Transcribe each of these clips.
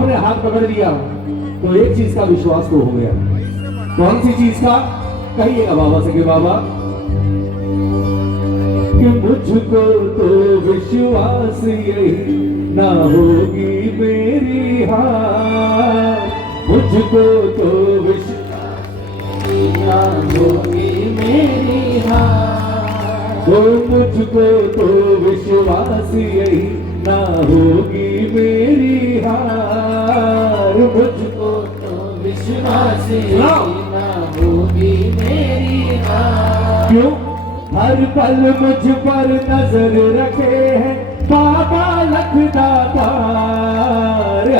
आपने हाथ पकड़ लिया तो एक चीज का विश्वास तो हो गया। कौन सी चीज का? कहिएगा बाबा से कि बाबा कि मुझको तो विश्वास यही ना होगी मेरी हार, मुझको तो विश्वास ना होगी मेरी हार, तो मुझको तो विश्वास यही ना होगी मेरी हार, मुझको तो विश्वास यही ना होगी मेरी हार। क्यों? हर पल मुझ पर नजर रखे हैं बाबा लखदातार,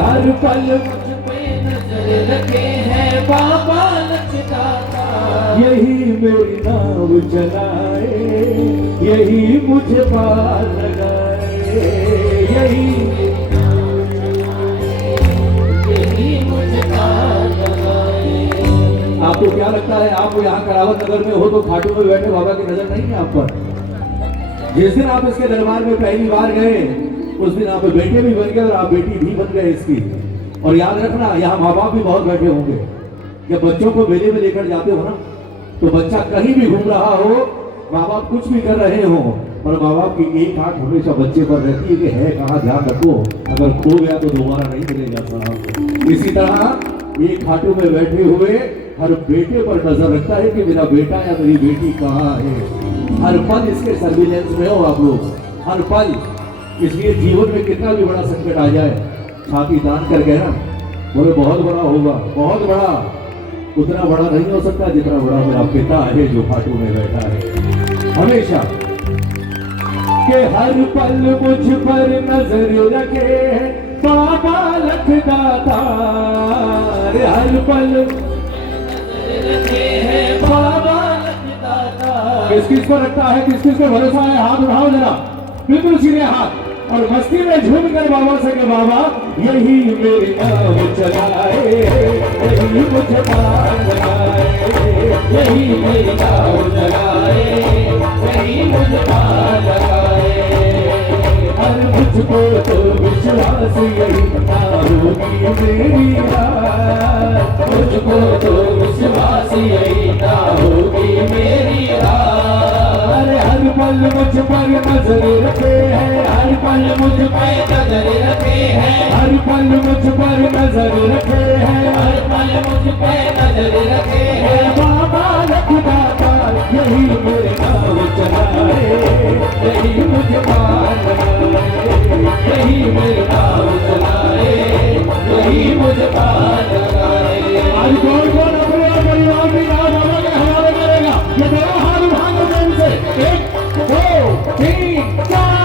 हर पल मुझ पे नजर रखे हैं बाबा लखदातार। यही मेरी नाव चलाए, यही मुझे पार लगाए, यही मेरी नाव चलाए, यही मुझे पार लगाए। आपको क्या लगता है आप यहाँ करावत नगर में हो तो खाटू में बैठे बाबा की नजर नहीं है आप पर? जिस दिन आप इसके दरबार में पहली बार गए उस दिन आप बेटे भी बन गए और आप बेटी भी बन गए इसकी। और याद रखना यहाँ माँ बाप भी बहुत बैठे होंगे। जब बच्चों को मेले में लेकर जाते हो ना तो बच्चा कहीं भी घूम रहा हो, माँ बाप कुछ भी कर रहे हो और माँ बाप की एक आंख हमेशा बच्चे पर रहती है कि है कहाँ, ध्यान रखो, अगर खो गया तो दोबारा नहीं मिलेगा साहब। इसी तरह एक खाटू में बैठे हुए हर बेटे पर नजर रखता है कि मेरा बेटा या मेरी बेटी कहाँ है। हर पल इसके सर्विलेंस में हो आप लोग, हर पल। इसलिए जीवन में कितना भी बड़ा संकट आ जाए छाती तान कर कहना बोले बहुत बड़ा होगा, बहुत बड़ा, उतना बड़ा नहीं हो सकता जितना बड़ा मेरा पिता है जो खाटू में बैठा है। हमेशा के हर पल मुझ पर नजर रखे हैं बाबा लखदातार, हर पल किस किस को रखता है, किस किस को भरोसा है? हाथ उठाओ जरा, बिल्कुल सीधे हाथ और मस्ती में झूम कर बाबा से के बाबा यही मेरी नाव चलाए, यही मुझे पार लगाए, यही मेरी नाव चलाए, यही मुझे पार लगाए। हर मुझको तो विश्वास यही ना होगी मेरी हार, मुझको तो विश्वास यही ना होगी मेरी हार। हर पल मुझ पर नजर रखे हैं, हर पल मुझ पर नजर रखे हैं, हर पल मुझ पर नजर रखे हैं, हर पल मुझ पर नजर रखे हैं बाबा लखदातार। यही मेरे नाव चलाए, यही मुझे पार लगाए, यही मेरे नाव चलाए, यही मुझे पार लगाए। आज कौन कौन अपने परिवार की नाव बाबा के हवाले करेगा? ये मेरा हाथ उठाने प्रेम से 1 2 3 4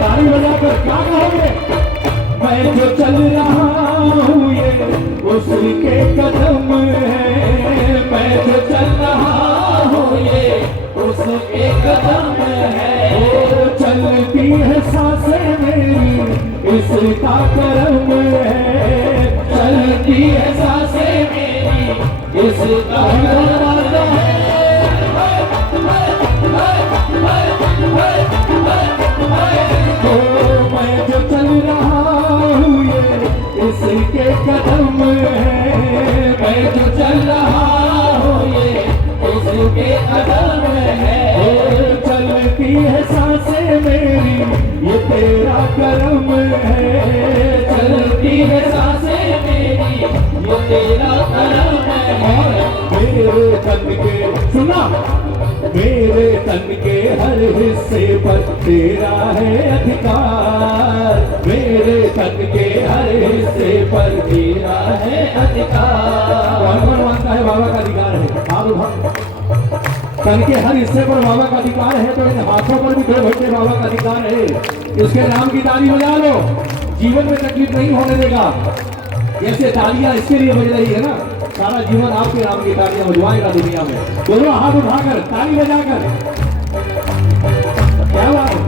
ताली बजाकर क्या कहोगे? मैं जो चल रहा हूँ ये उसके कदम है, मैं जो चल रहा हूँ ये उसके कदम है। वो चलती है सांसें मेरी इसका करम है, चलती है सांसें मेरी इसका करम है। तो मैं जो चल रहा हूँ ये इसके कदम है, मैं जो चल रहा हूँ ये इसके कदम है। वो चलती है सांसें मेरी ये तेरा करम है, चलती है सांसें मेरी ये तेरा करम है। मेरे तन के सुना, मेरे तन के हर हिस्से पर तेरा है अधिकार, मेरे तन के हर हिस्से पर तेरा है अधिकार। कौन मानता है बाबा का अधिकार है? हाथ उठाओ। तन के हर हिस्से पर बाबा का अधिकार है तो इन हाथों पर भी 2 घंटे बाबा का अधिकार है। उसके नाम की ताली बजा लो। जीवन में तकलीफ नहीं होने देगा। जैसे तालियां इसके लिए बज रही है ना, सारा जीवन आपके नाम की तालियां बजवाएगा दुनिया में। दोनों हाथ उठाकर ताली बजाकर, क्या बात है।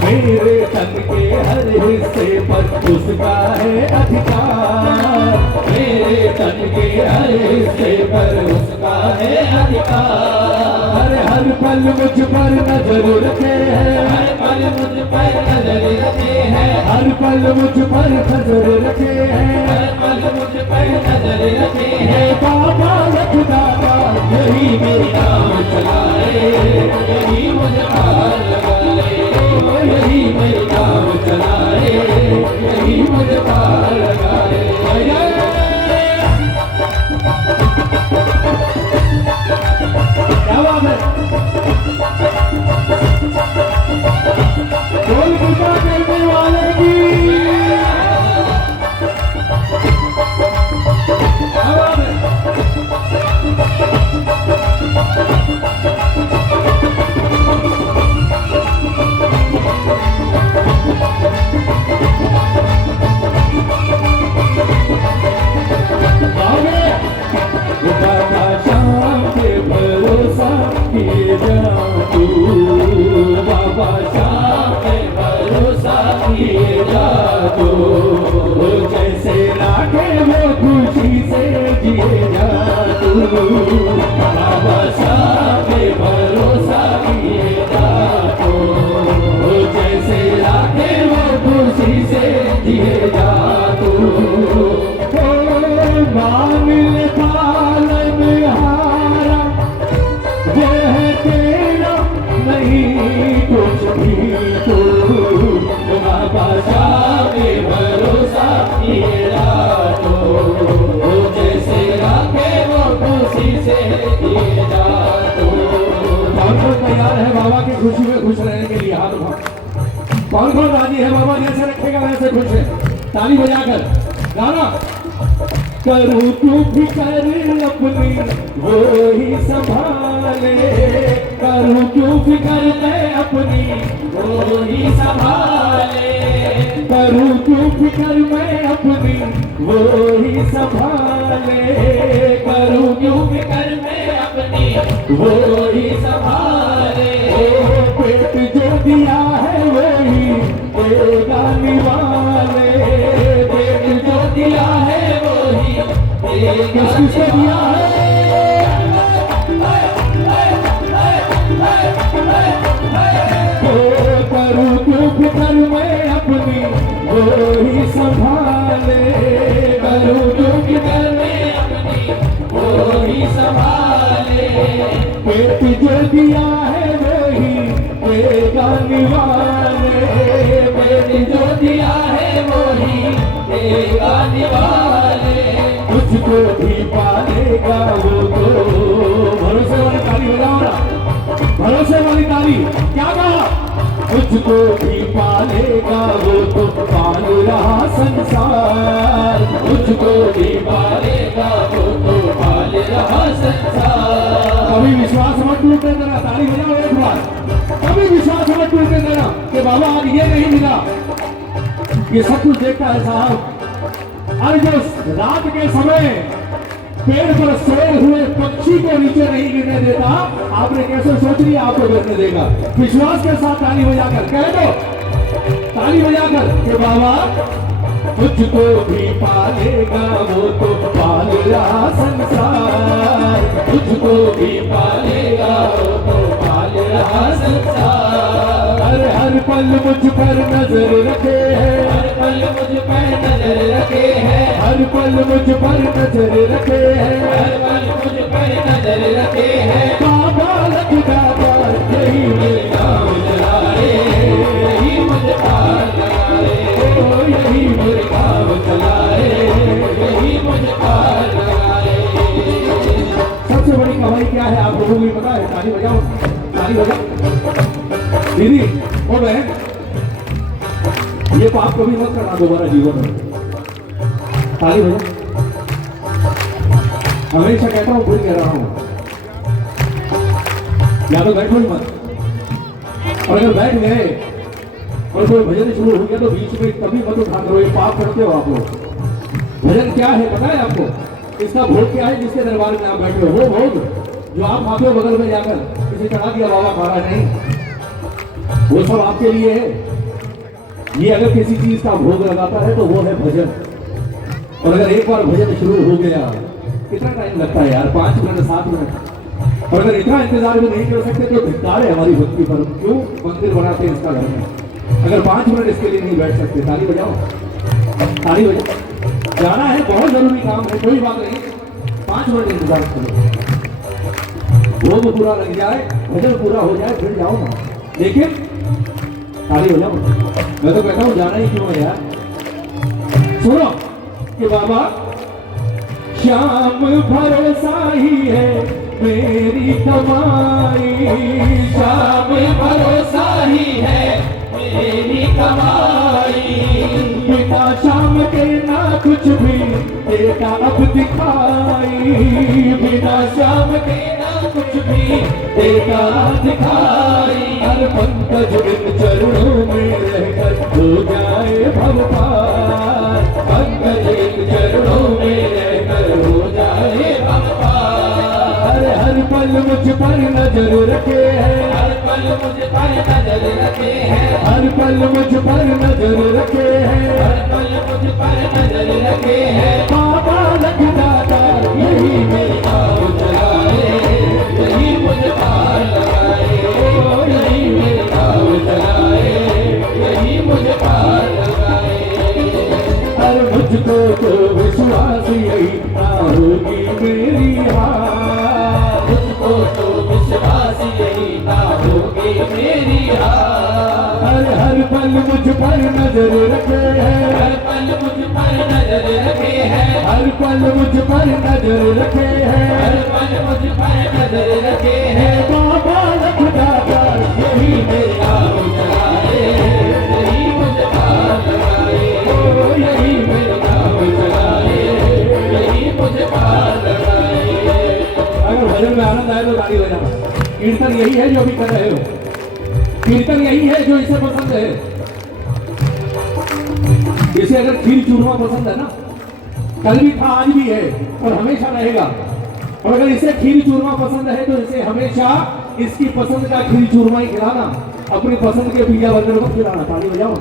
मेरे तन के हर हिस्से पर उसका है अधिकार, मेरे तन के हर हिस्से पर उसका है अधिकार। हर पल मुझ पर नजर रखे है, हर पल मुझ पर नजर रखे है, हर पल मुझ पर नजर रखे है, हर पल मुझ पर नजर रखे है। बाबा लखदाता यही मेरी नाम चलाए, यही मुझे पार लगाए, यही मेरी नाम चलाए, यही मुझे पार लगाए। क्या बात है। बोल कृपा करने वाले की क्या बात है। बाबा शाम पे भरोसा किए जा तू, बाबा शाम पे भरोसा किए जा तू, जैसे लागे वो खुशी से जिए जा तू, बाबा शाम पे भरोसा किए जा तू, जैसे लागे वो खुशी से जिए जा तू। मांग पालन हारा वो है तेरा नहीं कुछ भी तू, बाबा शाह में भरोसा किया तो, जैसे राखे वो खुशी से दिए जा तो। कौन कौन तैयार है बाबा की खुशी में खुश रहने के लिए? हाथ उठाओ। कौन कौन राजी है? बाबा जैसे रखेगा वैसे खुश है। ताली बजाकर गाना। करूँ तू फिकर अपनी वो ही संभाले, करूँ तू फिकर मैं अपनी वो ही संभाले, करूँ तू फिकर मैं अपनी वो ही संभाले, करूँ तू फिकर मैं अपनी वो ही संभाले। पेट जो दिया है वही देगा निवाले, पेट जो दिया है किसने दिया है? करूँ तू फिकर मैं अपनी वो ही संभाले, करूँ तू फिकर मैं अपनी वो ही संभाले। पेट जो दिया है वही देगा निवाले, पेट जो दिया है वही देगा निवाले। मुझको भी पालेगा वो तो, भरोसे वाली ताली बजाओ ना, भरोसे वाली ताली। क्या कहा? मुझको भी पालेगा वो तो पाल रहा संसार, मुझको भी पालेगा वो तो पाल रहा संसार। कभी विश्वास मत टूटने देना, ताली बजाओ एक बार। कभी विश्वास मत टूटने देना कि बाबा आज ये नहीं मिला। ये सब कुछ देखता है साहब। आज जो रात के समय पेड़ पर सोए हुए पक्षी को नीचे नहीं गिरने देता, आपने कैसे सोच लिया आपको गिरने देगा? विश्वास के साथ ताली बजाकर कह दो, ताली बजाकर कि बाबा मुझको भी पालेगा वो तो पाल रहा संसार, मुझको भी पालेगा वो तो पाल रहा संसार। हर पल मुझ पर नजर रखे है, हर पल मुझ पर नजर रखे है, हर पल मुझ पर नजर रखे है, हर पल मुझ पर नजर रखे है। बाबा लखदाता यही मेरे नाम चलाए, यही मुझे पार लगाए, ओ यही मेरे नाम चलाए, यही मुझे पार लगाए। सबसे बड़ी कमाई क्या है आप लोगों को भी पता है? ताली बजाओ, ताली बजाओ। दीदी ओ बहन, ये पाप कभी मत करना दोबारा जीवन में। ताली बजाओ। हमेशा कहता हूँ, खुद कह रहा हूँ, या तो बैठो ही मत, और अगर बैठ गए और कोई भजन शुरू हो गया तो बीच में कभी मत उठा करो, ये पाप करते हो आप लोग। भजन क्या है पता है आपको? इसका भोग क्या है जिसके दरबार में आप बैठे हो? वो भोग जो आप खाते हो बगल में जाकर किसी चढ़ा दिया बाबा महाराज, नहीं, वो सब आपके लिए है। ये अगर किसी चीज का भोग लगाता है तो वो है भजन। और अगर एक बार भजन शुरू हो गया, कितना टाइम लगता है यार? 5 मिनट 7 मिनट। और अगर इतना इंतजार भी नहीं कर सकते तो धिक्कार है हमारी भक्ति पर। क्यों मंदिर बनाते हैं इसका घर में? अगर 5 मिनट इसके लिए नहीं बैठ सकते, ताली बजाओ, ताली बजाओ। जाना है, बहुत जरूरी काम है, कोई बात नहीं, 5 मिनट इंतजार करो, भोग पूरा लग जाए, भजन पूरा हो जाए, फिर जाओ ना। लेकिन ताली बजाओ। मैं तो कहता हूँ जाना ही क्यों है यार? सुनो कि बाबा श्याम भरोसा ही है मेरी कमाई, श्याम भरोसा ही है मेरी कमाई। बिना श्याम के ना कुछ भी देता अब दिखाई, बिना श्याम के ना कुछ भी देता दिखाई। हर पंकज बिन चरणों में रहकर हो जाए भव पार, पंकज इन चरणों में रहकर हो जाए भव पार। हर पल मुझ पर नजर रखे है, हर पल मुझ पर नजर रखे हैं, हर पल मुझ पर नजर रखे है, हर पल मुझ पर नजर रखे हैं। बाबा लखदाता यही मेरी नाव चलाए, यही मुझ पार लगाए। ओ यही मेरी नाव चलाए, यही मुझ पार लगाए। हर मुझको तो विश्वास यही ना होगी मेरी हार, मुझको तो विश्वास यही ना होगी मेरी हार। हर पल मुझ पर नजर रखे है, हर पल मुझ पर नजर रखे हैं, हर पल मुझ पर नजर रखे है, हर पल मुझ पर नजर रखे हैं। बाबा लखदाता यही मेरी नाव चलाए, यही मुझ पार लगाए। ओ यही मेरी नाव चलाए, यही मुझ पार लगाए। अगर भजन में आनंद आए तो ताली बजाना। कीर्तन यही है जो अभी कर रहे हो, कीर्तन यही है जो इसे पसंद है। इसे अगर खीर चूरमा पसंद है ना, कल भी था आज भी है और हमेशा रहेगा। और अगर इसे खीर चूरमा पसंद है तो इसे हमेशा इसकी पसंद का खीर चूरमा ही खिलाना, अपनी पसंद के पिज्जा बर्गर को खिलाना। ताली बजाओ।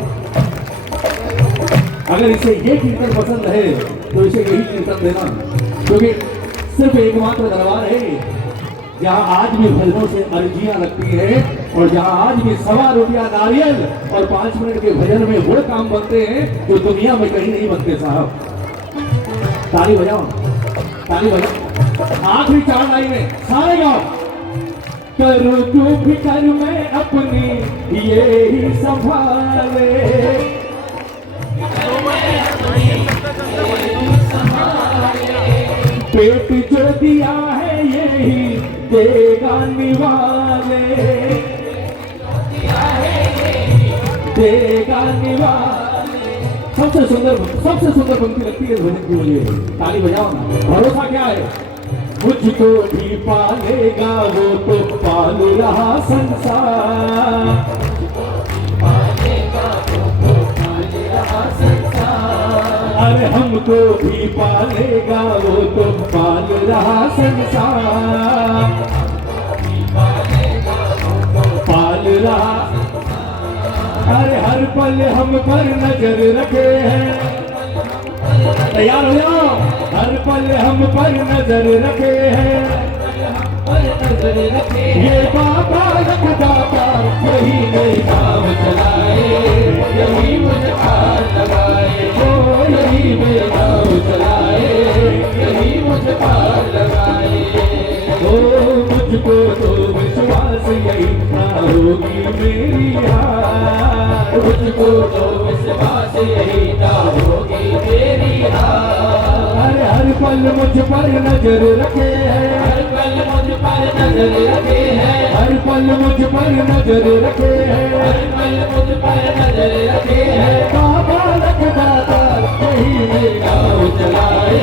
अगर इसे ये कीर्तन पसंद है तो इसे यही कीर्तन देना, क्योंकि सिर्फ एकमात्र दरबार है जहाँ आज भी भजनों से अर्जियां लगती है और जहाँ आज भी 1.25 रुपया नारियल और 5 मिनट के भजन में वो काम बनते हैं जो दुनिया में कहीं नहीं बनते साहब। ताली बजाओ, ताली बजाओ। आखिरी 4 लाइनें सारे गाओ। करो तू फिकर में अपनी ये ही संभाले, पेट जो दिया है यही देगा निवाले, देगा निवाले। सबसे सुंदर पंक्ति लगती है भजन की मुझे। ताली बजाओ ना। भरोसा क्या है? मुझको भी पालेगा वो तो पाल रहा संसार, अरे हमको भी पालेगा वो तो पाल रहा संसार, पाल रहा। अरे हर पल हम पर नजर रखे हैं, तैयार हो जाओ। हर पल हम पर नजर रखे हैं, ये बाबा लखदाता यही मेरी नाव चलाए, यही मुझे पार लगाए। ओ यही मेरी नाव चलाए, यही मुझे पार लगाए। ओ मुझको तो विश्वास यही ना होगी मेरी हार, मुझको तो विश्वास यही ना होगी मेरी हार। हर पल मुझ पर नजर रखे है, हर पल मुझ पर नजर रखे हैं, हर पल मुझ पर नजर रखे है, हर पल मुझ पर नजर रखे हैं। बाबा लखदाता यही मेरी नाव चलाए,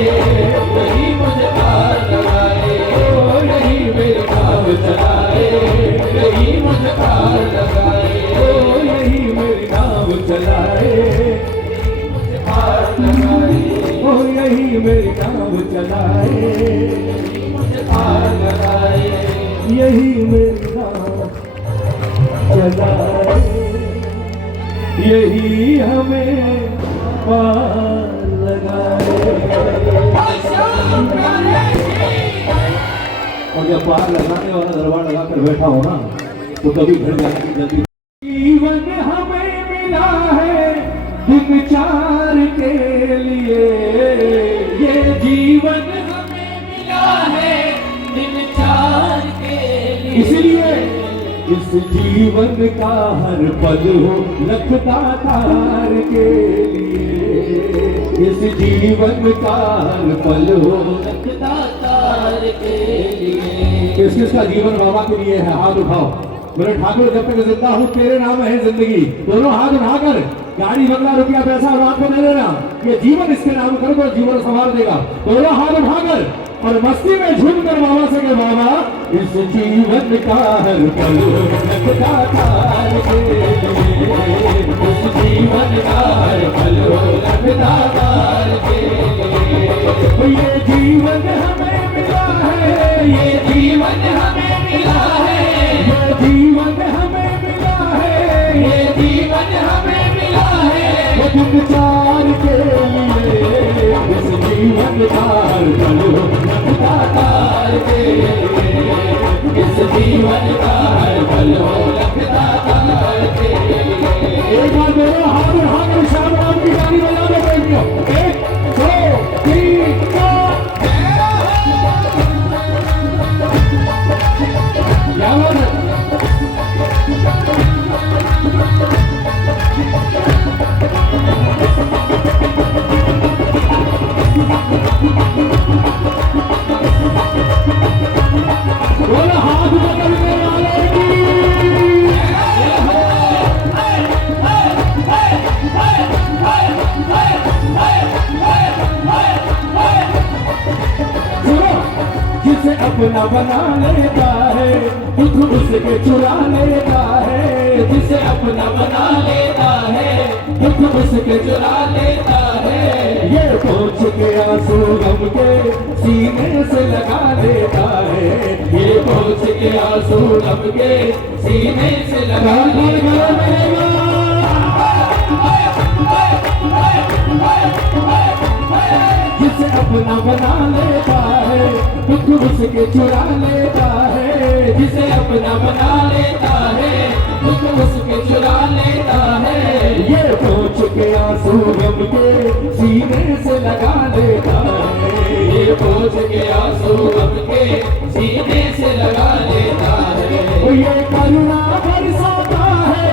यही मुझे पार लगाए। ओ यही मेरी नाव चलाए, यही मुझे पार लगाए। ओ यही मेरी नाव मेरी नाव चलाए, यही हमें पार लगाए। और जब पार लगाने वाला दरबार लगा कर बैठा हो ना, तो कभी घर जाने की जल्दी। जीवन हमें मिला है दिन चार के लिए, ये जीवन हमें मिला है दिन चार के लिए, इसलिए इस जीवन का हर पल हो लगता तार के लिए, इस जीवन का हर पल हो लगता तार के लिए। किस किस का जीवन बाबा के लिए है? हाथ उठाओ। मेरे ठाकुर जब तक जिंदा हूँ तेरे नाम है जिंदगी। दोनों हाथ उठाकर गाड़ी बंगला रुपया पैसा रात को दे देना, ये जीवन इसके नाम कर दो, जीवन संभाल देगा। दोनों हाथ उठाकर और मस्ती में झूम कर बाबा से कहे, बाबा इस जीवन का हर पल लगता तार के लिए, इस जीवन का हर पल लगता तार के लिए। ये जीवन हमें मिला है, ये जीवन हमें मिला है, ये जीवन हमें मिला है, ये जीवन हमें मिला है। वो दिन चार के लिए, इस जीवन का हर पल लगता तार के लिए, इस जीवन का हर पल लगता तार के लिए। एक बार दोनों हाथ उठाकर श्याम राम की गाड़ी बजा दो बेटियों। 1 2 3 4। क्या बात है? दोनों हाथ पकड़ने वाले की जिसे अपना बना लेता है दुख उसके चुरा लेता है, जिसे अपना बना लेता है दुख उसके चुरा लेता है। ये पहुंच के आंसू गम के सीने से लगा लेता है, ये पहुंच के आंसू गम के सीने से लगा लेता जिसे अपना बना लेता है दुख उसके चुरा लेता है, जिसे अपना बना लेता है दुख उसके चुरा लेता है। ये पहुंच के आंसू गम के सीने से लगा लेता है, ये पहुंच के आंसू गम के सीने से लगा लेता है। ये करुणा बरसाता है,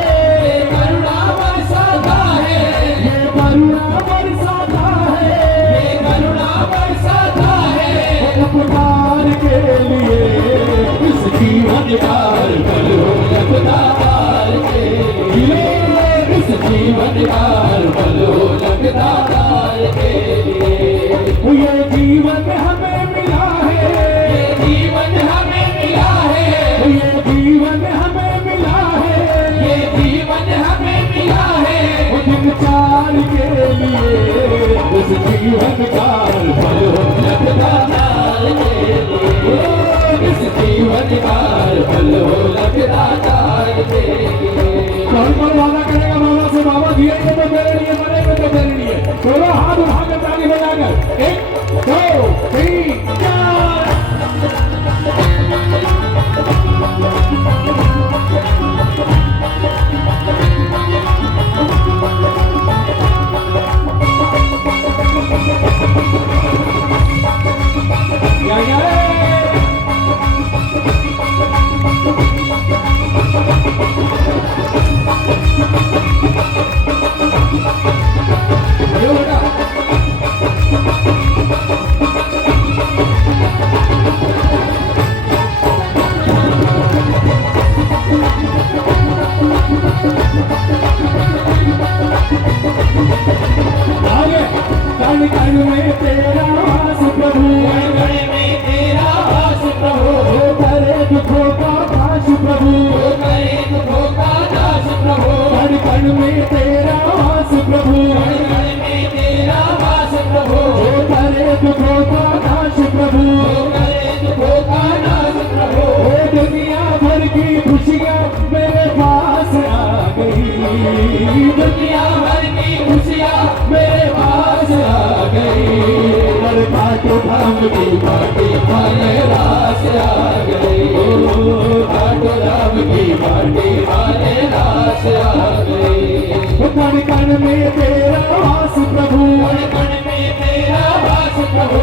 ये करुणा बरसाता है, ये करुणा बरसाता है, ये करुणा बरसाता है। उपकार के लिए इस जीवन का हर पल हो लगता तार के लिए, इस जीवन का हर पल लगता तार के लिए। ये जीवन हमें मिला है, ये जीवन हमें मिला है, ये जीवन हमें मिला है, ये जीवन हमें मिला है। वो दिन चार के लिए उस जीवन का हर पल हो लगता तार के लिए, इस जीवन का हर पल लगता तार के लिए। कौन कौन वादा करेगा बाबा से? बाबा दिए तो मेरे लिए, मरेंगे तो मेरे लिए। दोनों हाथ उठाकर ताली बजाकर 1 2 3 4। कण कण में तेरा वास प्रभु, कण कण में तेरा वास प्रभु, जो करे दुखों का नाश प्रभु, जो करे दुखों का नाश प्रभु। कण कण में तेरा वास प्रभु, कण कण में तेरा वास प्रभु, जो करे दुखों का नाश प्रभु, जो करे दुखों का नाश प्रभु। ओ दुनिया राम की माटी वाले रास आ गए। कण कण में तेरा वास प्रभु, कण कण में तेरा वास प्रभु,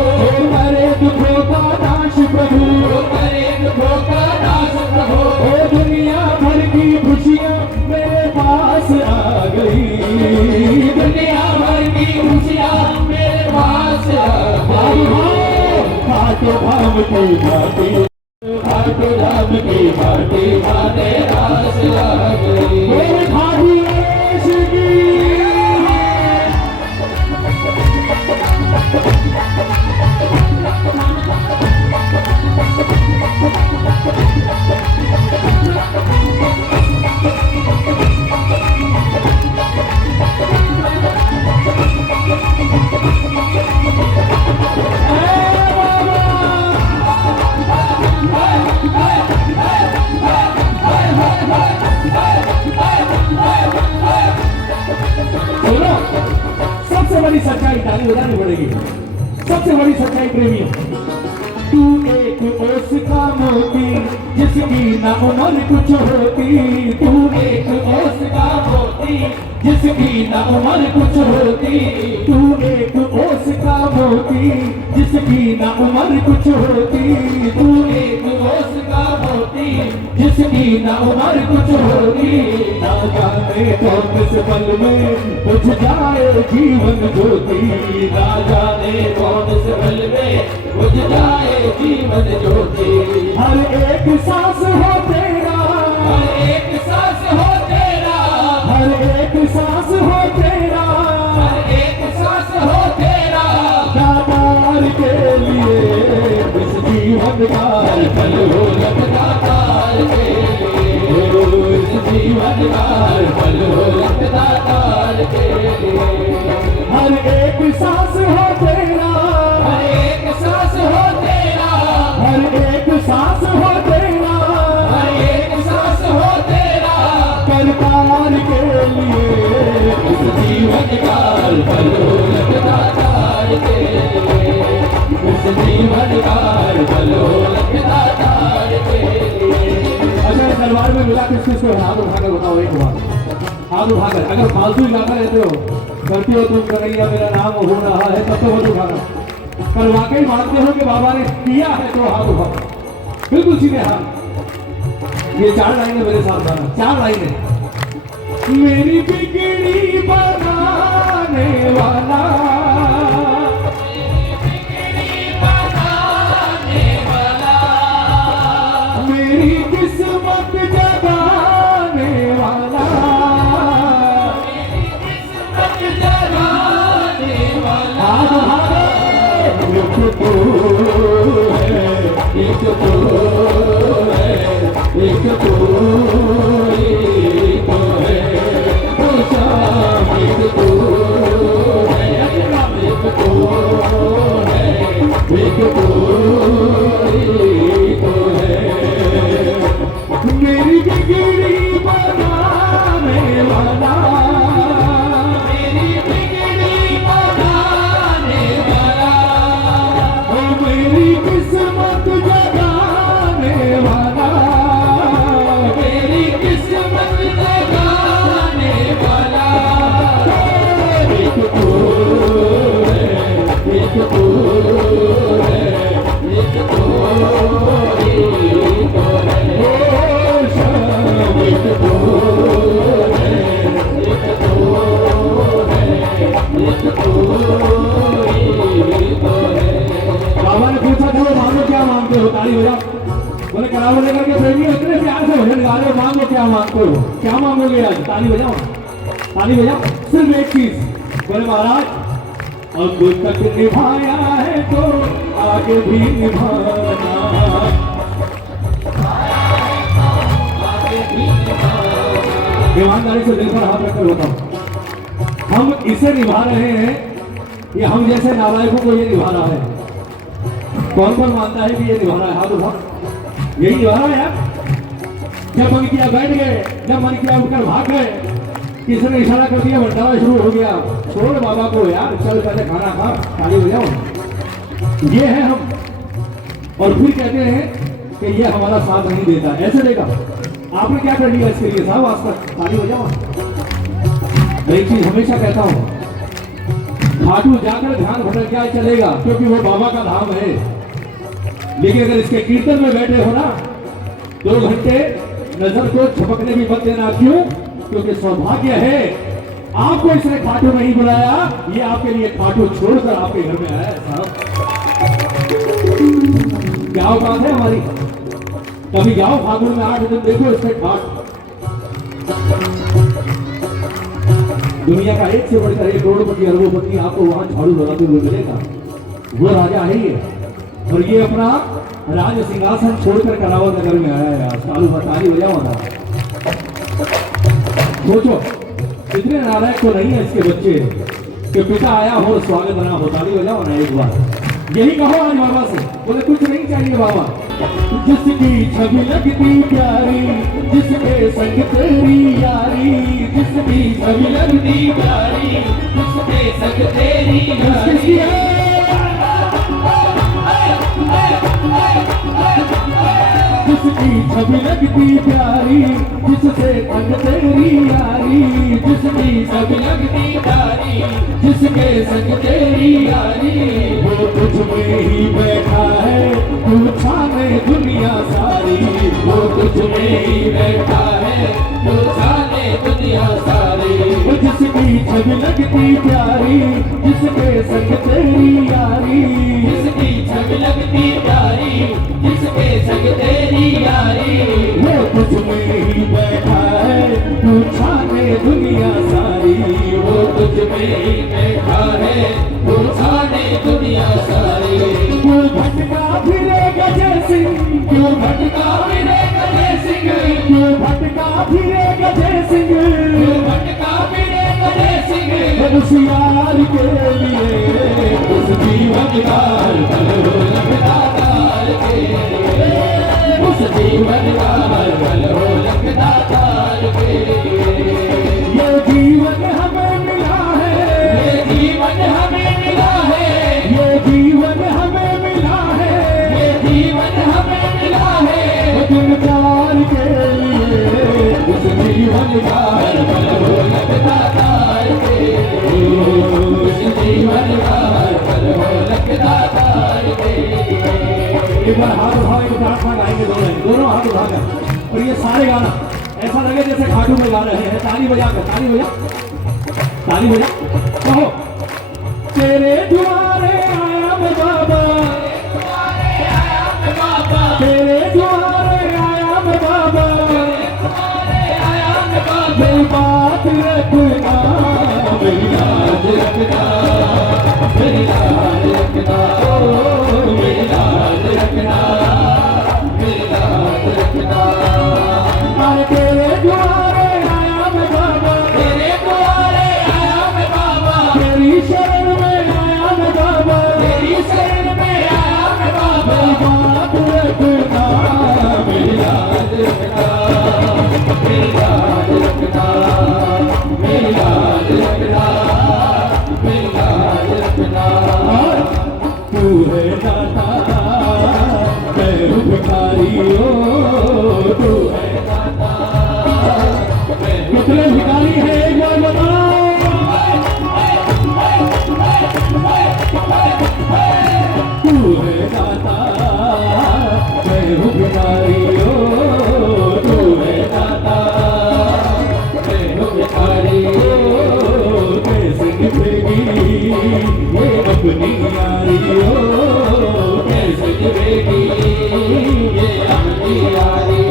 करे दुखों का नाश प्रभु, करे दुखों का नाश प्रभु। ओ दुनिया भर की खुशियाँ मेरे पास आ गई, दुनिया भर की खुशियाँ मेरे पास आ गई। खाटू धाम की माटी, खाटू धाम की माटी वाले रास आ गई। मेरे खाटू नरेश की सुनो, सबसे बड़ी सच्चाई ताली बजानी पड़ेगी। सबसे बड़ी सच्चाई प्रेमियों, तू एक ओस का मोती जिसकी न उम्र कुछ होती, तू एक ओस का मोती जिसकी न उम्र कुछ होती, तू एक ओस का मोती जिसकी न उम्र कुछ होती, तू एक ओस का मोती जिसकी न उम्र कुछ होती, ना जाने कौन किस पल में बुझ जाए जीवन ज्योति, ना जाने कौन से पल में बुझ जाए जीवन ज्योति। हर एक सांस हो तेरा, हर एक सांस हो तेरा, हर एक सांस हो तेरा, हर एक सांस हो तेरा। दातार के लिए इस जीवन का हर पल हो लगता तार के लिए, इस जीवन का हर पल हो लगता तार के लिए। हर एक सांस हो तेरा, हर एक सांस हो तेरा, हर एक सांस हो तेरा, हर एक सांस हो तेरा। करतार के लिए इस जीवन का हर पल हो लगता तार के लिए, इस जीवन का हर पल हो लगता तार के लिए। अच्छा दरबार में मिला किस किस को हाथ उठाकर बताओ एक बार, हाथ उठाकर। अगर फालतू इलाका रहते हो, करती हो तुम कन्हैया मेरा नाम हो रहा है, तब तो मत उठाना। पर वाकई मानते हो कि बाबा ने किया है तो हाथ उठाओ, बिल्कुल सीधे हाथ। ये 4 लाइनें मेरे साथ गाना, 4 लाइनें। मेरी बिगड़ी बनाने वाला, मेरी किस्मत जगाने वाला, हाथ उठाओ। एक तो है, एक तो है, एक तो ही तो है, तो शाम एक तो है, एक तो है, एक तो ही तो है। मेरी बिगड़ी बनाने वाला, मेरी बिगड़ी बनाने वाला, ओ मेरी किस्मत जगाने वाला, मेरी किस्मत जगाने वाला। एक तो है, एक तो है, एक तो ही तो है, ओ शाम एक तो है, एक तो है, एक तो ही तो है। बाबा ने पूछा था मांगो क्या मांगते हो, ताली बजा। बोले करावल लेकर के प्रेमी इतने प्यार से भजन गा रहे हो, मांगो क्या मांगते हो, क्या मांगोगे आज, ताली बजाओ, ताली बजाओ। सिर्फ एक चीज, बोले महाराज अब तक निभाया है तो आगे भी निभाना, ईमानदारी से दिल पर हाथ रखकर बताओ, हम इसे निभा रहे हैं या हम जैसे नालायकों को ये निभा रहा है? कौन कौन मानता है कि ये निभा रहा है? हाथ उठाओ, यही निभा रहा है यार। जब मन किया बैठ गए, जब मन किया उठकर भाग गए, किसी ने इशारा कर दिया बंटारा शुरू हो गया, छोड़ बाबा को यार, चल पहले खाना खा, ताली बजाओ। ये है हम, और फिर कहते हैं कि ये हमारा साथ नहीं देता, ऐसे देगा आपने क्या कर लिया इसके लिए साहब? आज तक ताली हो जाओ। मैं एक चीज हमेशा कहता हूँ, खाटू जाकर ध्यान भटक जाए चलेगा, क्योंकि वो बाबा का धाम है। लेकिन अगर इसके कीर्तन में बैठे हो ना 2 घंटे, नजर को झपकने भी मत देना। क्यों? क्योंकि सौभाग्य है आपको इसने खाटू नहीं बुलाया, ये आपके लिए खाटू छोड़कर आपके घर में आया है साहब। क्या औकात है हमारी? कभी जाओ फागुन में 8 दिन, देखो इसमें ठाट। दुनिया का एक से बढ़कर एक करोड़पति अरबोपति आपको वहां झाड़ू लगाते हुए मिलेगा। वो राजा है ये, और ये अपना राज सिंहासन छोड़कर करावल नगर में आया है। आज चालू बताली हो जाओ ना। सोचो इतने नालायक तो नहीं है इसके बच्चे कि पिता आया हो स्वागत बना हो। ताली हो जाओ ना एक बार। यही कहो आज बाबा से, बोले कुछ नहीं चाहिए बाबा। जिसकी छवि लगती प्यारी, जिसके संग तेरी यारी, जिसकी छवि लगती प्यारी, जिसके संग तेरी यारी, जिसकी छवि लगती प्यारी, जिससे संग तेरी यारी, जिसकी छवि लगती प्यारी, जिसके संग तेरी यारी, वो तुझ में ही बैठा है तू छाने दुनिया सारी। वो तुझ में ही बैठा है तू छाने दुनिया सारी। वो जिसकी छवि लगती प्यारी, जिसके संग तेरी यारी, जिसकी छवि लगती प्यारी, जिसके संग तेरी यारी, वो तुझ में ही बैठा है तू छाने दुनिया सारी। वो तुझ में ही बैठा है तू छाने दुनिया सारी। क्यों भटका फिरे गजय सिंह, क्यों भटका फिरे गजय सिंह, क्यों भटका फिरे गजय सिंह, क्यों भटका फिरे गजय सिंह। उस यार के लिए उस जीवन का भलो लगता तार के, उस जीवन का भलो लगता तार के। ये जीवन हमें मिला है, ये जीवन हमें मिला है, ये जीवन हमें मिला है, ये जीवन हमें मिला है। तुम प्यार के लिए उस जीवन का भलो लगता तार के, उस जीवन का भलो लगता तार के। एक बार हाथ उठाओ, एक प्रार्थना गाएंगे दोनों हाथ उठाकर, और ये सारे गाना ऐसा लगे जैसे खाटू में गा रहे हैं। ताली बजाकर, ताली बजा, ताली बजा, कहो तेरे द्वारे आया मैं बाबा, तेरे द्वारे आया मैं बाबा, मेरी बात रखना, मेरी लाज रखना, मेरी लाज रखना, मेरी लाज रखना, मेरी लाज रखना। तेरे द्वारे आया मैं बाबा, तेरे द्वारे आया मैं बाबा, तेरी शरण में आया मैं बाबा, तेरी शरण में आया मैं बाबा। मेरी बात रखना, मेरी लाज रखना, मेरी लाज रखना, मेरी लाज रखना, मेरी लाज रखना। तू है दाता मैं हूँ भिखारी, ओ तू है कितने भिखारी है एक बार बताओ। तू है दाता मैं हूँ भिखारी, ओ तू है दाता मैं हूँ भिखारी, ओ कैसे निभेगी ये अपनी यारी, ओ कैसे निभेगी ये अपनी यारी।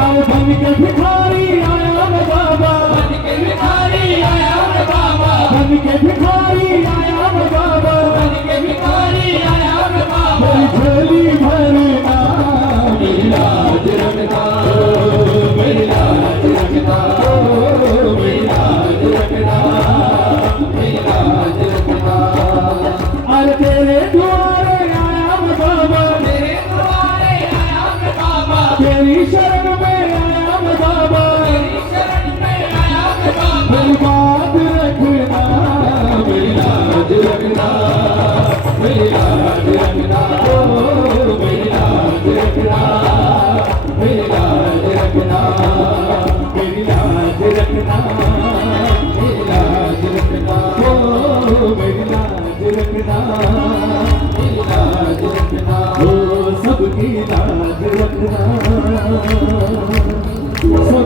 आओ बन के भिखारी आया मैं बाबा, बन के भिखारी आया मैं बाबा, बन के भिखारी आया मैं बाबा, बन के भिखारी आया मैं बाबा। मेरी झोली भरना, मेरी लाज रखना, मेरी लाज रखना, मेरी लाज रखना, मेरी लाज रखना। अरे तेरे द्वारे आया मैं बाबा, तेरे द्वारे आया मैं बाबा, तेरी शरण में आया मैं बाबा,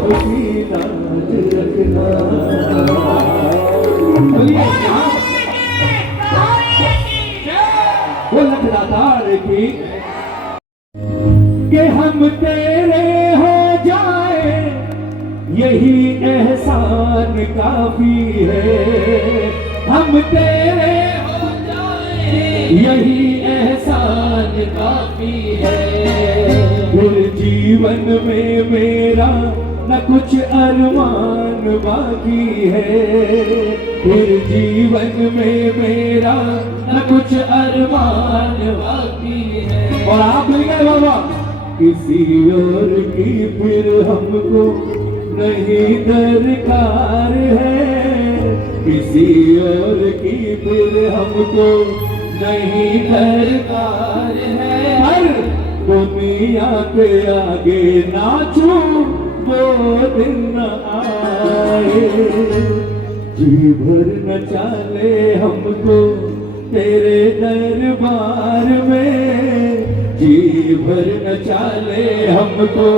सबकी लाज रखना। बोलिए वो लखदातार की कि हम तेरे हो जाए यही एहसान काफी है। हम तेरे हो जाए यही एहसान काफी है। फिर जीवन में मेरा न कुछ अरमान बाकी है। फिर जीवन में मेरा न कुछ अरमान बाकी है। और आप लिख गए बाबा, किसी और की फिर हमको नहीं दरकार है। किसी और की फिर हमको नहीं दरकार है। हर दुनिया के आगे नाचूं वो दिन न आए। जी भर न चाले हमको तेरे दरबार में। जी भर न चाले हमको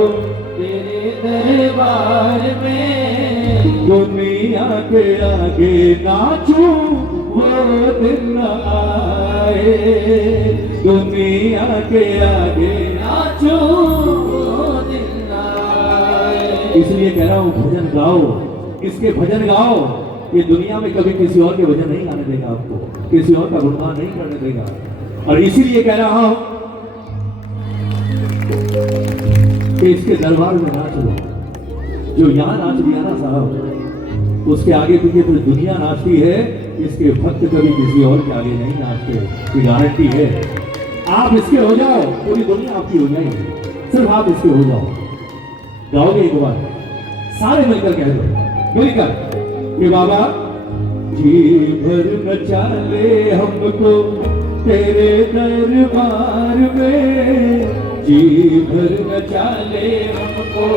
तेरे दरबार में। दुनिया के आगे नाचूं वो दिन न आए। दुनिया के आगे नाचूं वो दिन न आए। इसलिए कह रहा हूं भजन गाओ, इसके भजन गाओ। ये दुनिया में कभी किसी और के भजन नहीं गाने देगा, आपको किसी और का गुणगान नहीं करने देगा। और इसीलिए कह रहा हूं कि इसके दरबार में नाच लो। जो यहां नाच दिया ना साहब, उसके आगे पीछे पूरी दुनिया नाचती है। इसके भक्त कभी किसी और के आगे नहीं नाचते, ये गारंटी है। आप इसके हो जाओ, पूरी दुनिया आपकी हो जाएगी। सिर्फ आप इसके हो जाओ। गाओगे एक बार, सारे मिलकर कह दो मिलकर कि बाबा जी भर न चाले हमको तेरे दरबार में। जी भर न चाले हमको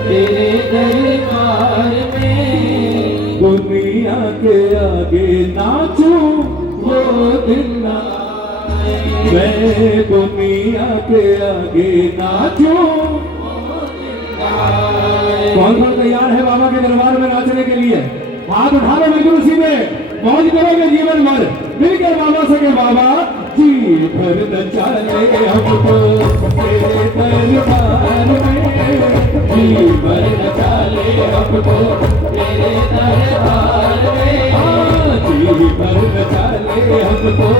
तेरे दरबार में। दुनिया के आगे नाचूं वो दिन न आए। मैं दुनिया के आगे नाचूं वो दिन न आए। कौन कौन तैयार है बाबा के दरबार में नाचने के लिए? हाथ उठा लो बिल्कुल सीधे, मौज करोगे जीवन भर मिलकर बाबा से के बाबा जी भर न चाले हमको तेरे दरबार में। जी भर न चाले हमको तेरे दरबार में। जी भर न चाले हमको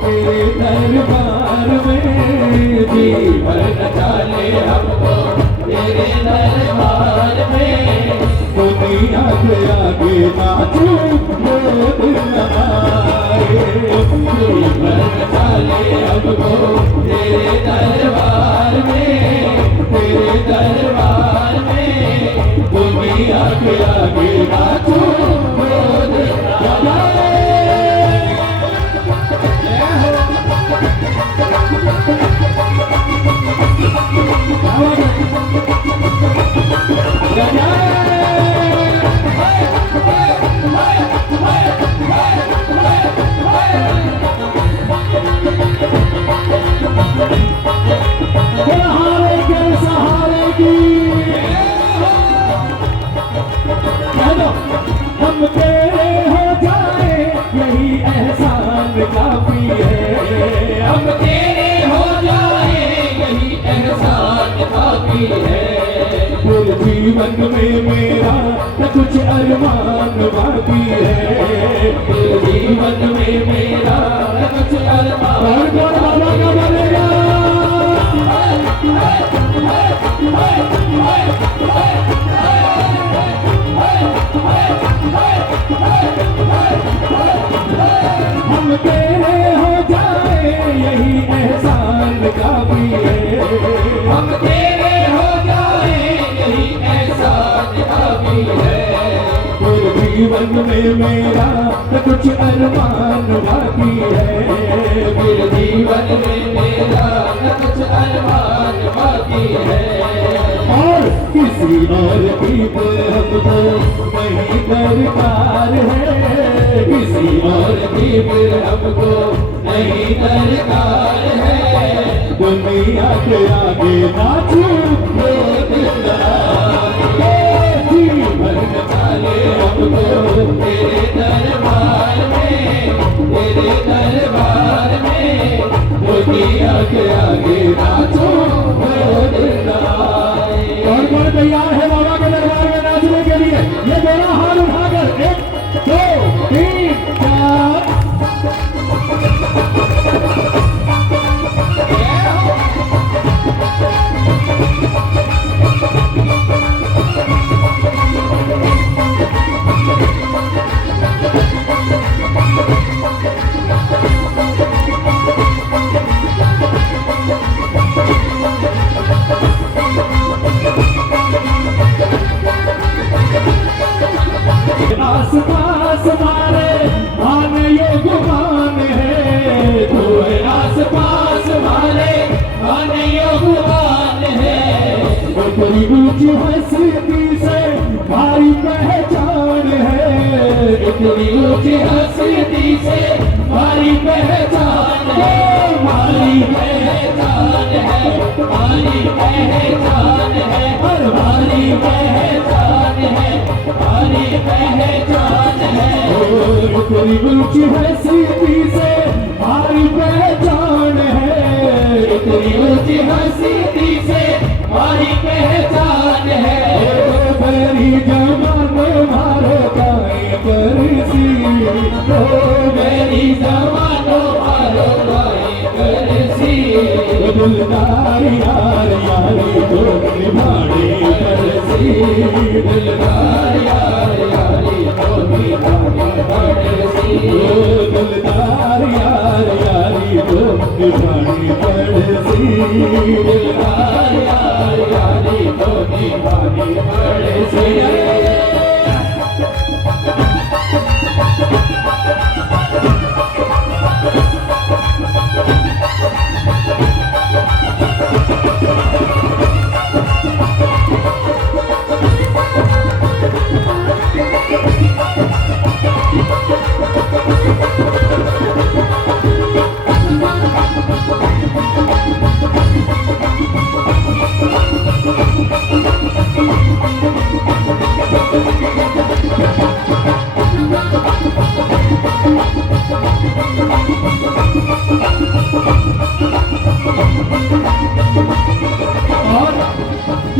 तेरे दरबार में। जी भर न चाले हमको तेरे दरबार में। दुनिया के आगे नाचूं वो दिन न आए। जी भर न चाले हमको तेरे दरबार में। तेरे दरबार में। दुनिया के आगे नाचूं वो दिन न आए। हम तेरे हो जाए यही एहसान काफी है। हम तेरे हो जाए यही एहसान काफी है। फिर जीवन में मेरा न कुछ अरमान बाकी है। फिर जीवन में मेरा न कुछ अरमान। और कौन बाबा का बोलेगा? हम तेरे हो जाए यही एहसान काफी है। हम तेरे हो जाए यही एहसान काफी है। फिर जीवन में मेरा न कुछ अरमान बाकी है। फिर जीवन में मेरा न कुछ अरमान बाकी है। और किसी और की फिर हमको नहीं दरकार है। किसी और की फिर हमको नहीं दरकार है। दुनिया के आगे नाचूं वो दिन न आए। इतनी ऊंची हस्ती से हमारी पहचान है, हमारी पहचान है, हमारी पहचान है, हमारी पहचान है, हमारी पहचान है। इतनी ऊंची हस्ती से हमारी पहचान है, इतनी ऊंची हस्ती से हमारी पहचान है। मेरी जमानो मारो गाए करसी, मेरी जमानो मारो गाए करसी। दिलदार यार यारी तो निभाने करसी, दिलदार यार यारी तो निभाने करसी। दिलदार यार यारी तो निभाने करसी, दिलदार यार यारी तो निभाने करसी।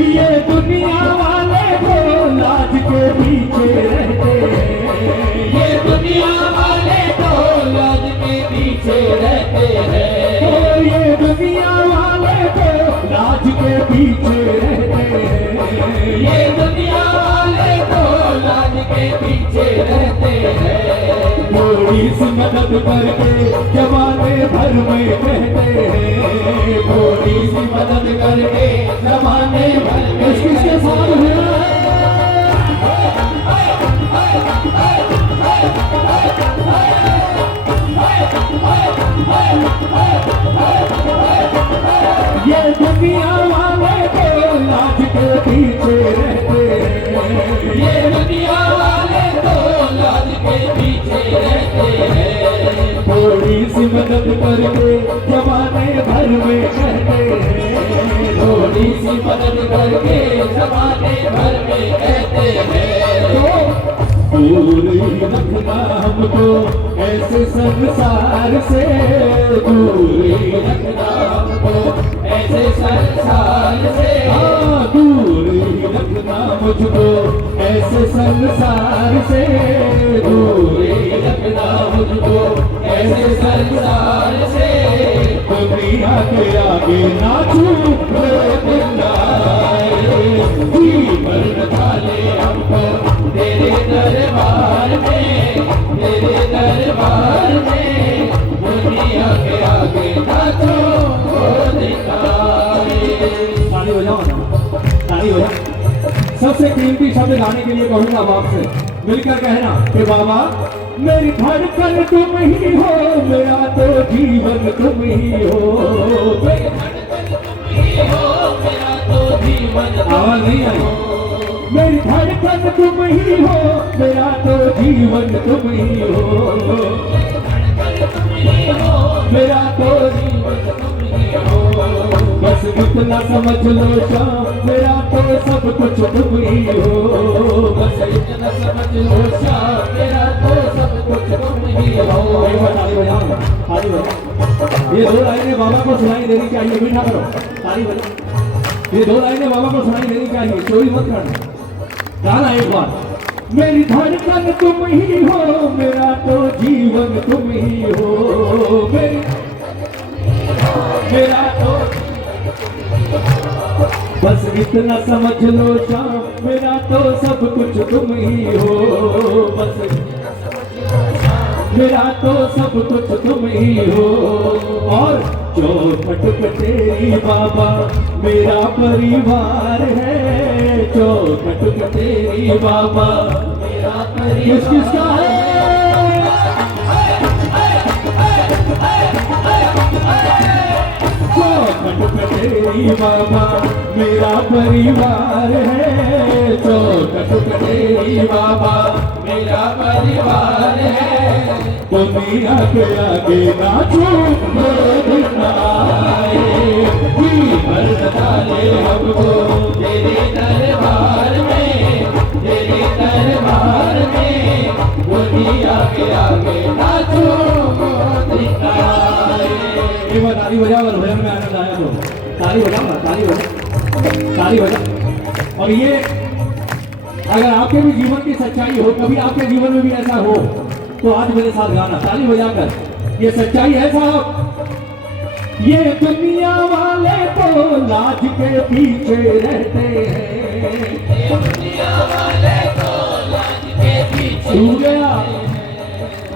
ये दुनिया वाले को लाज के पीछे रहते हैं, ये दुनिया वाले तो लाज के पीछे रहते हैं। ये दुनिया वाले को लाज के पीछे रहते हैं, ये दुनिया वाले तो लाज के पीछे रहते हैं। थोड़ी सी मदद करके जमाने भर में कहते हैं, थोड़ी सी मदद करके जमाने भर में किसके साथ है ये दुनिया वाले को लाज के पीछे रहते हैं, ये दुनिया वाले तो लाज के पीछे रहते हैं। थोड़ी सी मदद करके जमाने भर में कहते हैं, थोड़ी सी मदद करके जमाने भर में कहते हैं। दूर ही रखना हमको ऐसे संसार से, दूर ही रखना हमको ऐसे संसार से। हाँ, दूर ही रखना मुझको ऐसे संसार से, दूर ही रखना मुझको ऐसे संसार से। दुनिया के आगे नाचूं जीवन डाले हमको तेरे दरबार में, तेरे दरबार में। दुनिया के आगे नाचो ताली बजाओ ना, ताली बजाओ। सबसे कीमती शब्द गाने के लिए कहूंगा अब आपसे मिलकर कहना कि बाबा मेरी धड़कन तुम ही हो, मेरा तो जीवन तुम ही हो। मेरा तो जीवन आवाज नहीं आई। मेरी धड़कन तुम ही हो, मेरा तो जीवन तुम ही हो, मेरा तो जीवन तुम ही हो। बस इतना समझ लो श्याम, मेरा तो सब कुछ तुम ही हो, बस इतना समझ लो श्याम, मेरा तो सब कुछ तुम ही हो। एक बार ताली बजाओ, ताली बजाओ। ये दो लाइनें बाबा को सुनाई देनी चाहिए, मीठा करो, ताली बजाओ। ये दो लाइनें बाबा को सुनाई देनी चाहिए, चोरी मत करना। गाना एक बार। मेरी धड़कन तुम ही हो, मेरा तो जीवन तुम ही हो, मेरा तो बस इतना समझ लो श्याम, मेरा तो सब कुछ तुम ही हो, बस मेरा तो सब कुछ तुम ही हो। और चौखट पे तेरी बाबा मेरा परिवार है, चौखट पे तेरी बाबा मेरा किस किसका है? चौखट पे तेरी बाबा मेरा परिवार है, चौखट पे तेरी बाबा मेरा परिवार है। दुनिया के आगे नाचो लोग ना आए, जीवन डाले हमको तेरे दरबार में, तेरे दरबार में, दुनिया के आगे नाचो दिखाए। एक बार ताली बजाओ अगर भजन में आनंद आया तो ताली बजाओ ना, ताली बजाओ, ताली बजाओ। और ये अगर आपके भी जीवन की सच्चाई हो, कभी आपके जीवन में भी ऐसा हो तो आज मेरे साथ गाना ताली बजाकर, ये सच्चाई है साहब। ये दुनिया वाले तो लाज के पीछे रहते हैं, दुनिया वाले तो लाज के पीछे छू गया।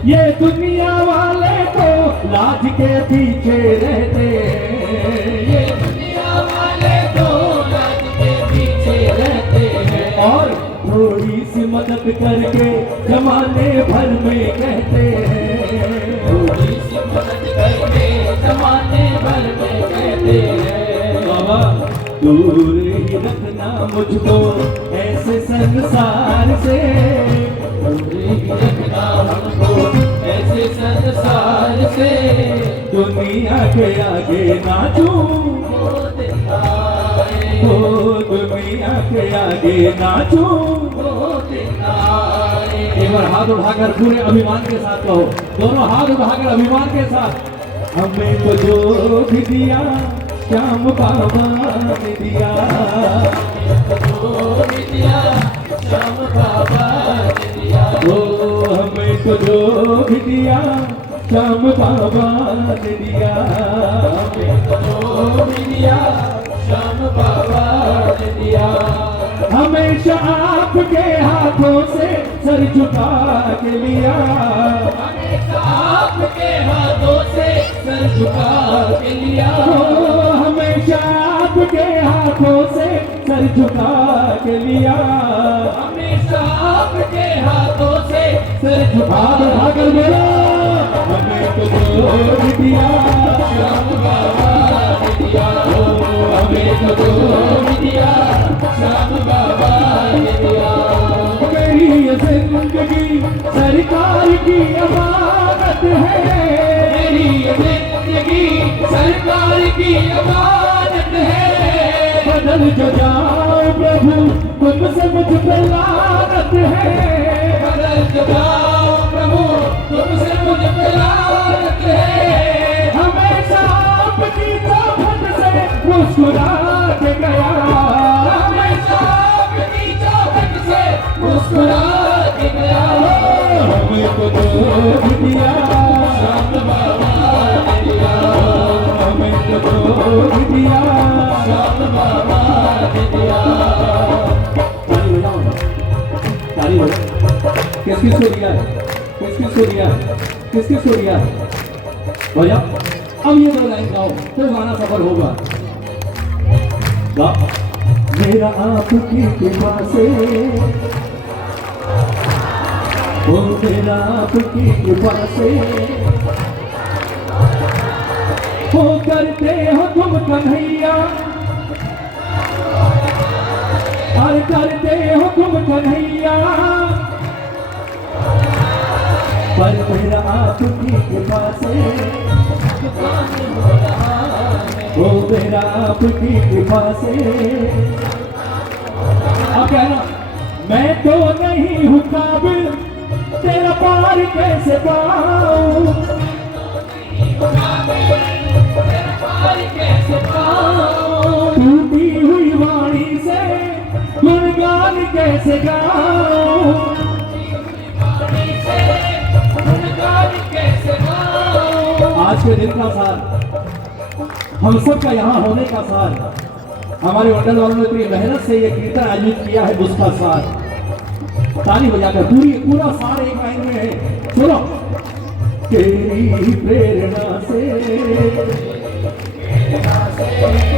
ये दुनिया वाले तो लाज के पीछे रहते हैं, ये दुनिया वाले तो लाज के पीछे रहते हैं। और थोड़ी सी मदद करके जमाने भर में कहते हैं, थोड़ी सी मदद करके जमाने भर में कहते हैं। बाबा दूर ही रखना मुझको ऐसे संसार से, दूर ही रखना हमको ऐसे संसार से, दुनिया के आगे नाचूं वो दिन आए, ओ दुनिया के आगे नाचूं। वो दिन आए। एक बार हाथ उठाकर पूरे अभिमान के साथ कहो, दोनों हाथ उठाकर अभिमान के साथ। हमें तो जो भी दिया श्याम बाबा ने दिया, जो भी दिया श्याम बाबा ने दिया। ओ हमें तो जो भी दिया श्याम बाबा ने दिया, जो भी दिया श्याम बाबा ने दिया। हमेशा आपके हाथों से सर झुका के लिया, हमेशा आपके हाथों से सर झुका के लिया। ओ हमेशा आपके हाथों से सर झुका के लिया, हमेशा आपके हाथों से सर झुका भागर बोला। हमें तो जो भी दिया श्याम बाबा ने दिया। हमें तो जो भी दिया श्याम बाबा ने दिया। मेरी ये जिंदगी सरकार की अमानत है, मेरी ये जिंदगी सरकार की अमानत है। बदल जो जाओ प्रभु तुमसे मुझ पे लानत है, बदल जो जाओ प्रभु तुमसे मुझ पे लानत है। हमेशा आपकी चौखट से मुस्कुरा के गया, हमेशा आपकी चौखट से मुस्कुरा के गया। हमें तो जो भी दिया श्याम बाबा ने दिया। हमें तो जो भी दिया। श्याम बाबा ने दिया। ताली बजाओ ना, ताली बजाओ। किस किसको दिया है, किस किसको दिया है, किस किसको दिया है, बजाओ। अब ये दो लाइन गाओ तो गाना सफल होगा। गाओ। मेरा आपकी कृपा से, ओ मेरा आपकी कृपा से, हो करते हो तुम कन्हैया, और करते हो तुम कन्हैया, पर मेरा आपकी कृपा से, ओ मेरा आपकी कृपा से। अब कहना मैं तो नहीं हूँ काबिल, तेरा पार कैसे पाऊं, टूटी हुई वाणी से गुणगान कैसे गाऊं, आज के दिन का सार, हम सब का यहाँ होने का सार, हमारे मंडल वालों ने इतनी मेहनत से ये कीर्तन आयोजित किया है, उसका सार ताली बजाकर पूरा सार एक लाइन में है। सुनो। तेरी प्रेरणा से,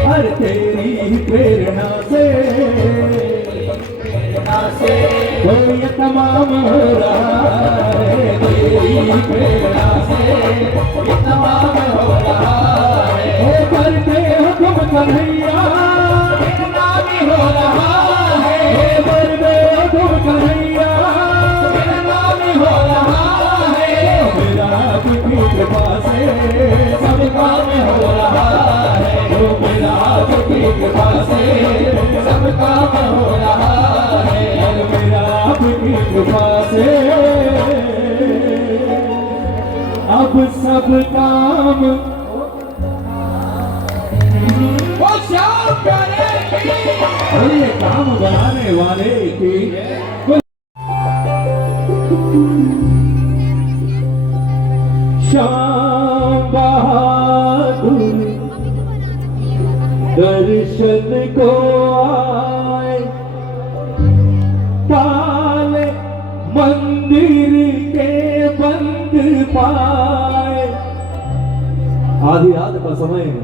अरे तेरी प्रेरणा से, कोई ये तमाम हो रहा है, तेरी प्रेरणा से ये तमाम हो रहा है। ओ करते हो तुम कन्हैया, इतना भी हो रहा है। करते हो तुम कन्हैया, इतना कृपा से अब सब काम वो श्याम प्यारे की और ये काम बनाने वाले की श्याम बहादुर दर्शन को आए काले मंदिर के बंद पाए। आधी रात का समय है,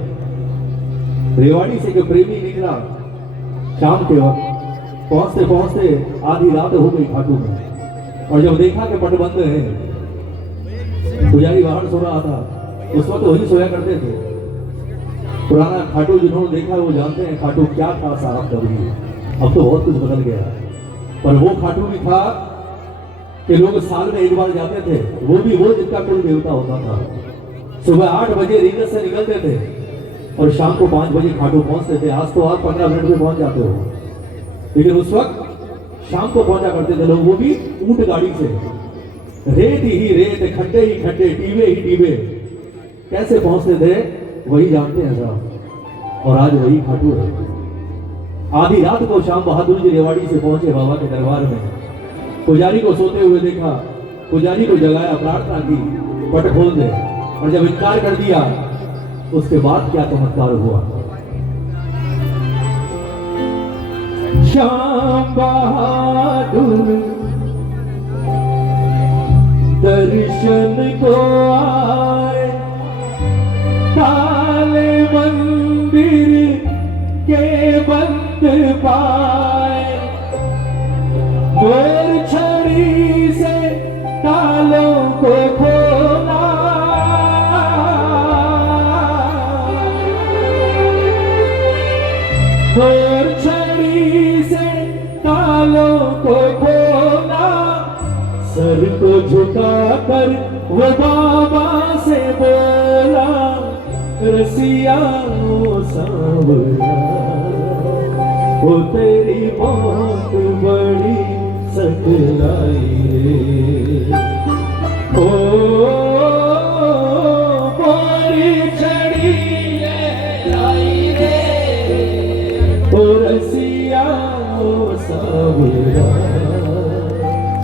रेवाड़ी से जो प्रेमी निकला शाम के वक्त, पहुंचते पहुंचते आधी रात हो गई खाटू में। और जब देखा कि पट बंद है, पुजारी बाहर सो रहा था, उस वक्त वही सोया करते थे। पुराना खाटू जिन्होंने देखा वो जानते हैं खाटू क्या था साहब कभी। अब तो बहुत कुछ बदल गया, पर वो खाटू भी था कि लोग साल में एक बार जाते थे, वो भी वो जिनका कुल देवता होता था। सुबह 8 बजे रीगत से निकलते थे और शाम को 5 बजे खाटू पहुंचते थे। आज तो आप 15 मिनट में पहुंच जाते हो, लेकिन उस वक्त शाम को पहुंचा करते थे लोग, वो भी ऊंट गाड़ी से। रेत ही रेत, खड्डे ही खड्डे, टीबे ही टीबे, कैसे पहुंचते थे वही जानते हैं साहब। और आज वही खाटू है। आधी रात को श्याम बहादुर जी रेवाड़ी से पहुंचे बाबा के दरबार में। पुजारी को सोते हुए देखा, पुजारी को जगाया, प्रार्थना की पट खोल दे, और जब इनकार कर दिया उसके बाद क्या चमत्कार हुआ। श्याम बहादुर दर्शन को आए काले मंदिर के बंद पाए। मोर छड़ी से तालों को खोला, मोर छड़ी से तालों को खोला। सर को झुकाकर वो बाबा से बोला, रसिया ओ सांवरा, वो तेरी मौत बड़ी सकलाई रे। ओ मोरी छड़ी लाई रे ओ रसिया ओ सांवरा,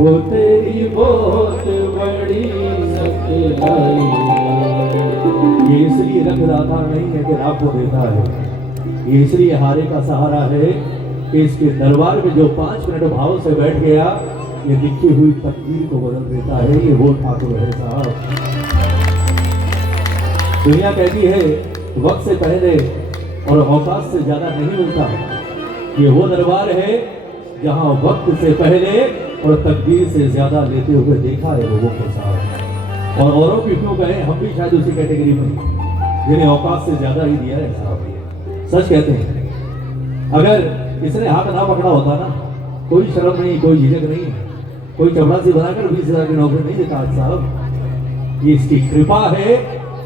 वो तेरी मौत बड़ी सकलाई। ये इसलिए रंग दाता नहीं है कि आपको देता है, ये इसलिए हारे का सहारा है कि इसके दरबार में जो 5 मिनट भाव से बैठ गया, ये लिखी हुई तकदीर को बदल देता है। ये वो ठाकुर है साहब। दुनिया कहती है वक्त से पहले और औकात से ज्यादा नहीं मिलता। ये वो दरबार है जहां वक्त से पहले और तकदीर से ज्यादा लेते हुए देखा है लोगों को साहब। और औरों की क्यों कहें, हम भी शायद उसी कैटेगरी में, जिन्हें औकात से ज्यादा ही दिया है साहब। सच कहते हैं, अगर इसने हाथ ना पकड़ा होता ना, कोई शर्म नहीं, कोई झिझक नहीं, कोई चपरासी बनाकर 20,000 की नौकरी नहीं देता आज साहब। ये इसकी कृपा है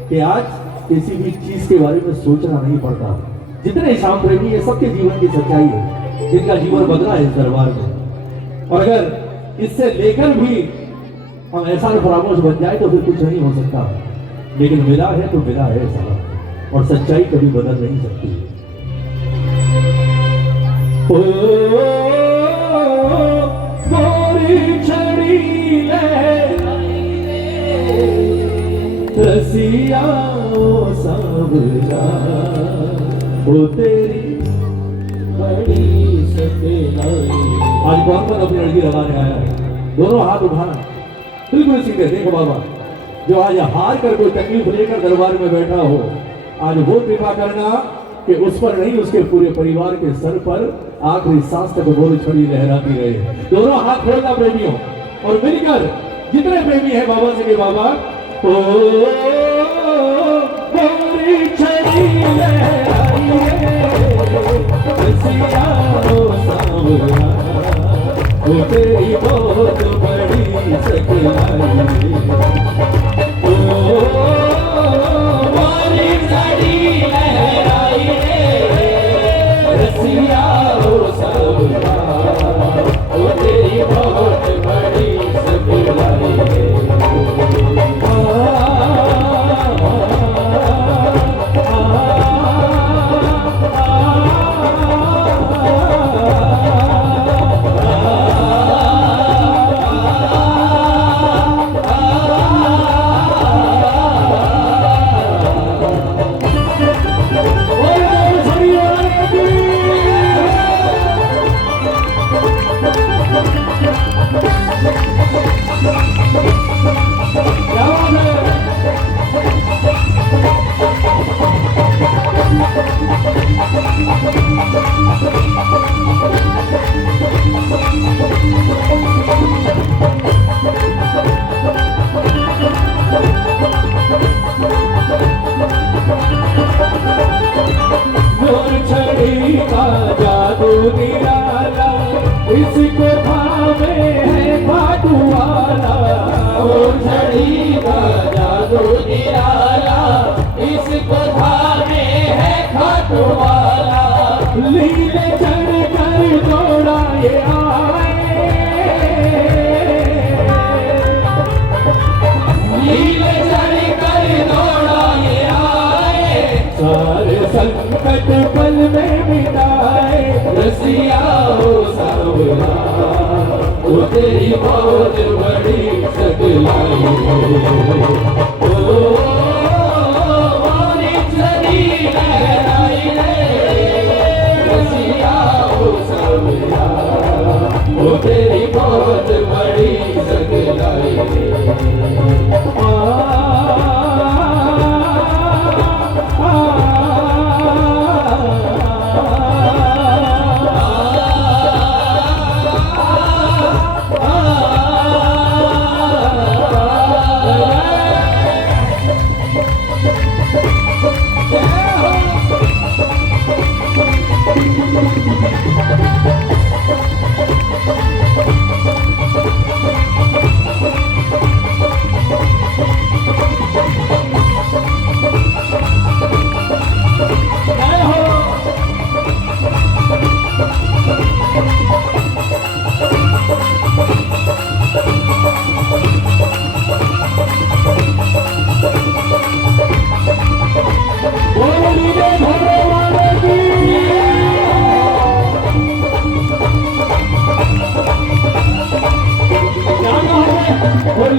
कि आज किसी भी चीज के बारे में सोचना नहीं पड़ता। जितने श्याम प्रेमी है सबके जीवन की सच्चाई है, जिनका जीवन बदला है इस दरबार में। और अगर इससे लेकर भी हम ऐसा फरामोश बन जाए तो फिर कुछ नहीं हो सकता। लेकिन मिला है तो मिला है साहब, और सच्चाई कभी बदल नहीं सकती। ओ मोरी छड़ी रसिया ओ सांवरा, ओ तेरी बड़ी सकलाई। आज कौन कौन अपनी लड़की लगाने आया है? दोनों हाथ उठाना, बिल्कुल सीधे। देखो बाबा, जो आज हार कर कोई तकलीफ लेकर दरबार में बैठा हो, आज वो कृपा करना कि उस पर नहीं, उसके पूरे परिवार के सर पर आखिरी सांस तक बोल छड़ी लहराती रहे। दोनों हाथ खोलना प्रेमियों, और मिलकर जितने प्रेमी है बाबा से के बाबा, ओ मोरी छड़ी लहराई रसिया ओ सांवरा, ओ तेरी बहुत बड़ी सकलाई। ओ मोरी छड़ी लहराई रे रसिया ओ सांवरा, वो तेरी बहुत बड़ी क्या बात है। मोर छड़ी का जादू निराला, इसको थामे है खाटू वाला। मोर छड़ी का जादू निराला, इसको थामे है खाटू वाला। लीले चढ़ कर दौड़ा ये आए, लीले चढ़ कर दौड़ा ये आए। सारे संकट पल में मिटाए। रसिया हो सावरा, वो तेरी बहुत बड़ी सकलाई ओ मोरी छड़ी लहराई रे। रसिया हो सावरा, वो तेरी बहुत बड़ी सकलाई।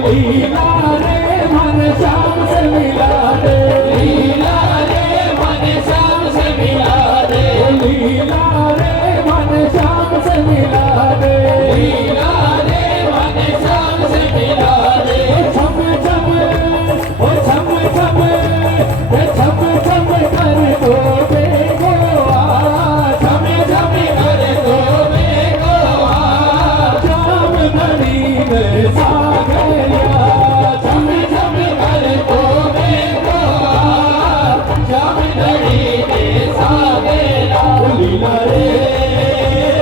लीला रे मन श्याम से मिला दे, लीला रे मन श्याम से मिला दे। लीला रे मन श्याम से मिला दे, लीला रे मन श्याम से मिला दे। छम छम ओ छम छम छम छम कर दो बेगो आ, छम छम कर दो बेगो आ। जाम घड़ी में सागरिया, छम छम कर दो बेगो आ। जाम घड़ी में सागेरा। लीला रे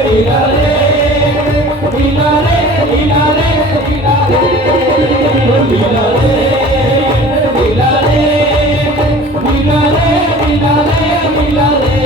लीला रे लीला रे लीला रे लीला रे लीला रे लीला रे लीला रे लीला रे लीला रे।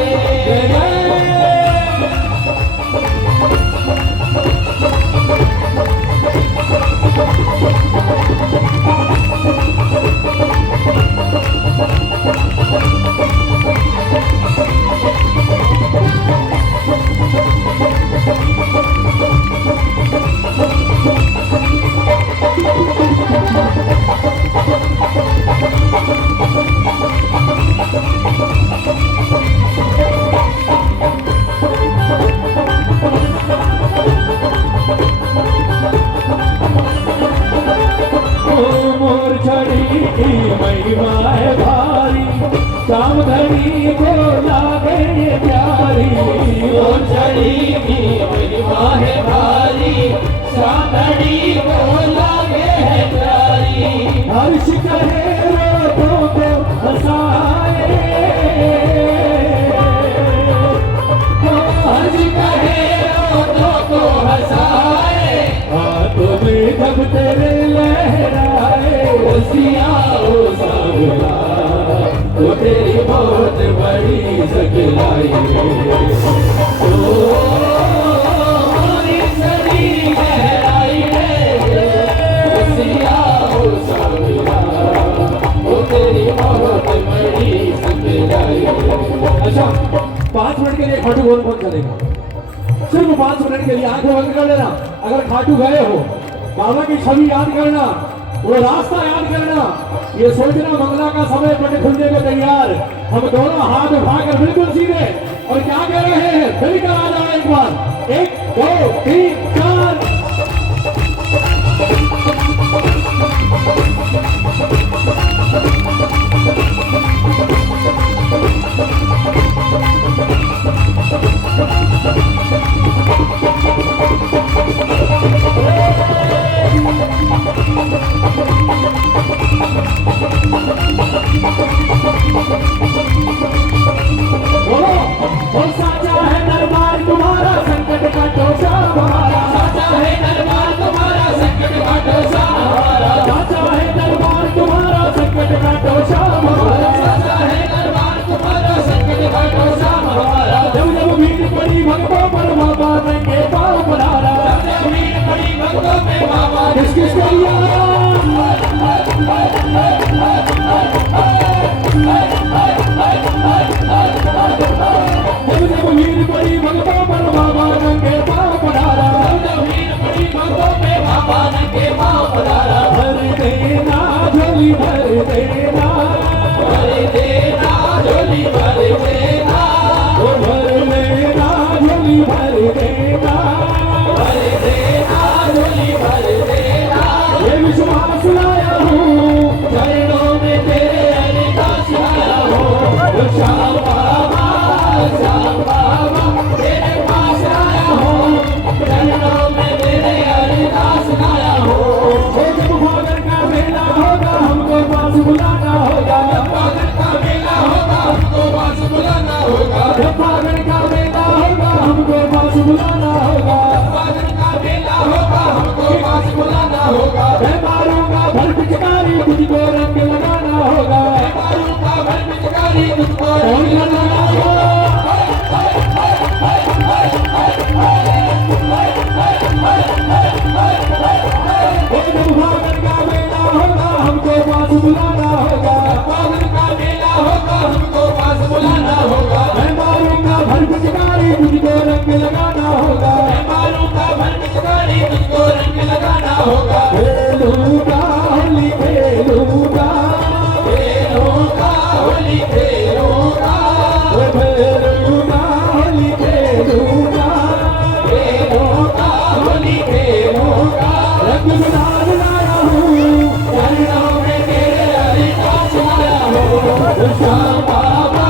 मोर छड़ी की महिमा है भारी, शाम घड़ी को लागे ये प्यारी। मोर छड़ी की महिमा है भारी, शाम घड़ी को लागे है प्यारी। हर्ष कहे रोतों को हंसाए, हर्ष कहे रोतों को हंसाए। हाथों में जब तेरे लहराए। रसिया हो सावरा, वो तेरी बहुत बड़ी सकलाई ओ मोरी छड़ी लहराई रे। रसिया हो सावरा, वो तेरी बहुत बड़ी सकलाई। अच्छा 5 मिनट के लिए खाटू बोल कौन चलेगा? सिर्फ 5 मिनट के लिए आंखें बंद कर लेना। अगर खाटू गए हो, बाबा की छवि याद करना, वो रास्ता याद करना, ये सोचना मंगला का समय पट खुलने को तैयार। हम दोनों हाथ उठाकर बिल्कुल सीधे, और क्या कह रहे हैं फिर करा जाए एक बार। 1 2 3 4 तुझको रंग लगाना होगा। खेलूंगा होली खेलूंगा, खेलूंगा होली खेलूंगा, खेलूंगा होली खेलूंगा, खेलूंगा होली खेलूंगा। रंग गुलाल लाया हूँ, चरणों में तेरे हरिदास आया हूँ। श्याम बाबा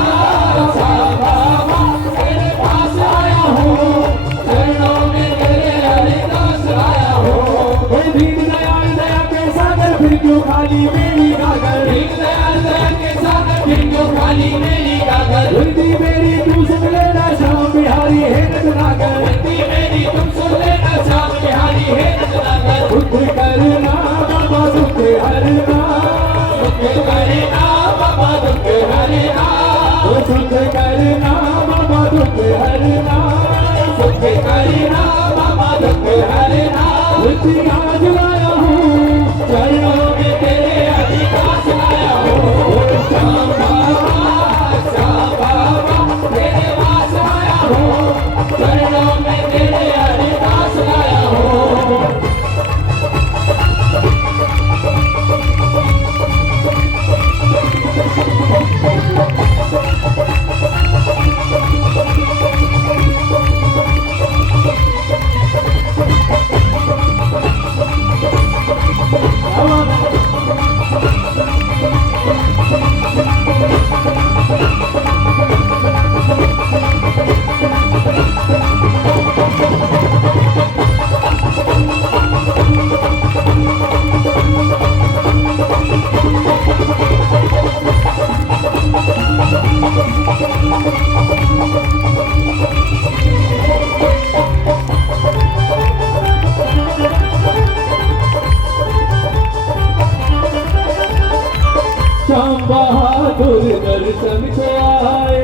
तेरे पास आया हूँ। चरणों में तेरे हरिदास आया हूँ। कोई दीन दयाल दया के सागर फिर क्यों खाली मेरी गागर, दीनदयाल दया के सागर फिर क्यों खाली मेरी गागर। हिंदी मेरी तू सुन लेना श्याम बिहारी है नटनागर, हिंदी मेरी तुम सुन लेना श्याम बिहारी है नटनागर। सुख करना बाबा सुख हरना, सुख करना बाबा दुख हरना, ओ सुख करना बाबा दुख हरना, सुख करना बाबा दुख हरना। आज लाया हूँ चरणों में तेरे हरिदास आया हूँ। श्याम बाबा तेरे पास आया हूँ। चरणों में तेरे हरिदास आया हूँ। श्याम बहादुर दर्शन को आए,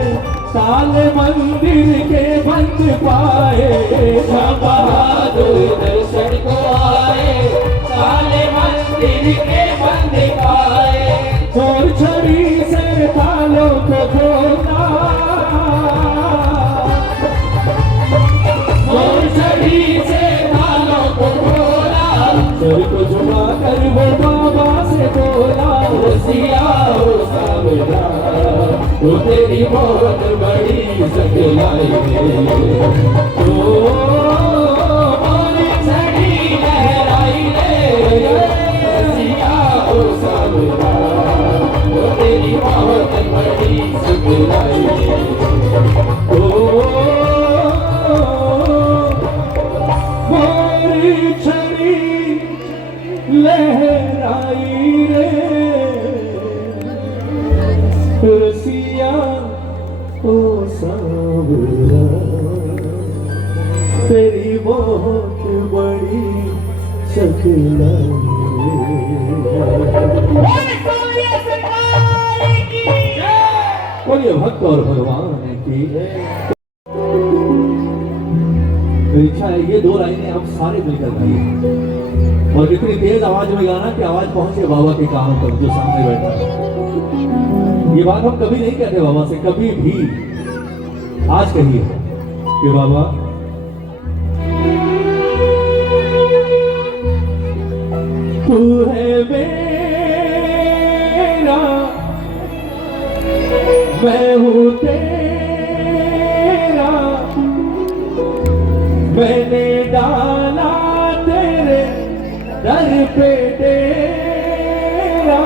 ताले मंदिर के बंद पाए, श्याम बहादुर दर्शन को आए, काले मंदिर के बंद पाए। और छड़ी से तालों को खोला, और छड़ी से तालों को खोला। सर को झुका कर वो बाबा से बोला, रसिया हो सावरा, वो तेरी बहुत बड़ी सकलाई है। ओ और छड़ी लहराई रे, रसिया हो सावरा, वो तेरी बहुत बड़ी सकलाई है। मोरी छड़ी लहराई रे, रसिया ओ सावरा, तेरी बहुत बड़ी सकलाई बोलिए भक्त और भगवान की तो इच्छा है ये दो लाइनें आप सारे मिलकर गाइए और इतनी तेज आवाज में गाना कि आवाज पहुंचे बाबा के कानों तक जो सामने बैठा है। ये बात हम कभी नहीं कहते बाबा से, कभी भी आज कहिए कि बाबा तू है मेरा, मैं हूँ तेरा, मैंने डाला तेरे दर पे तेरा।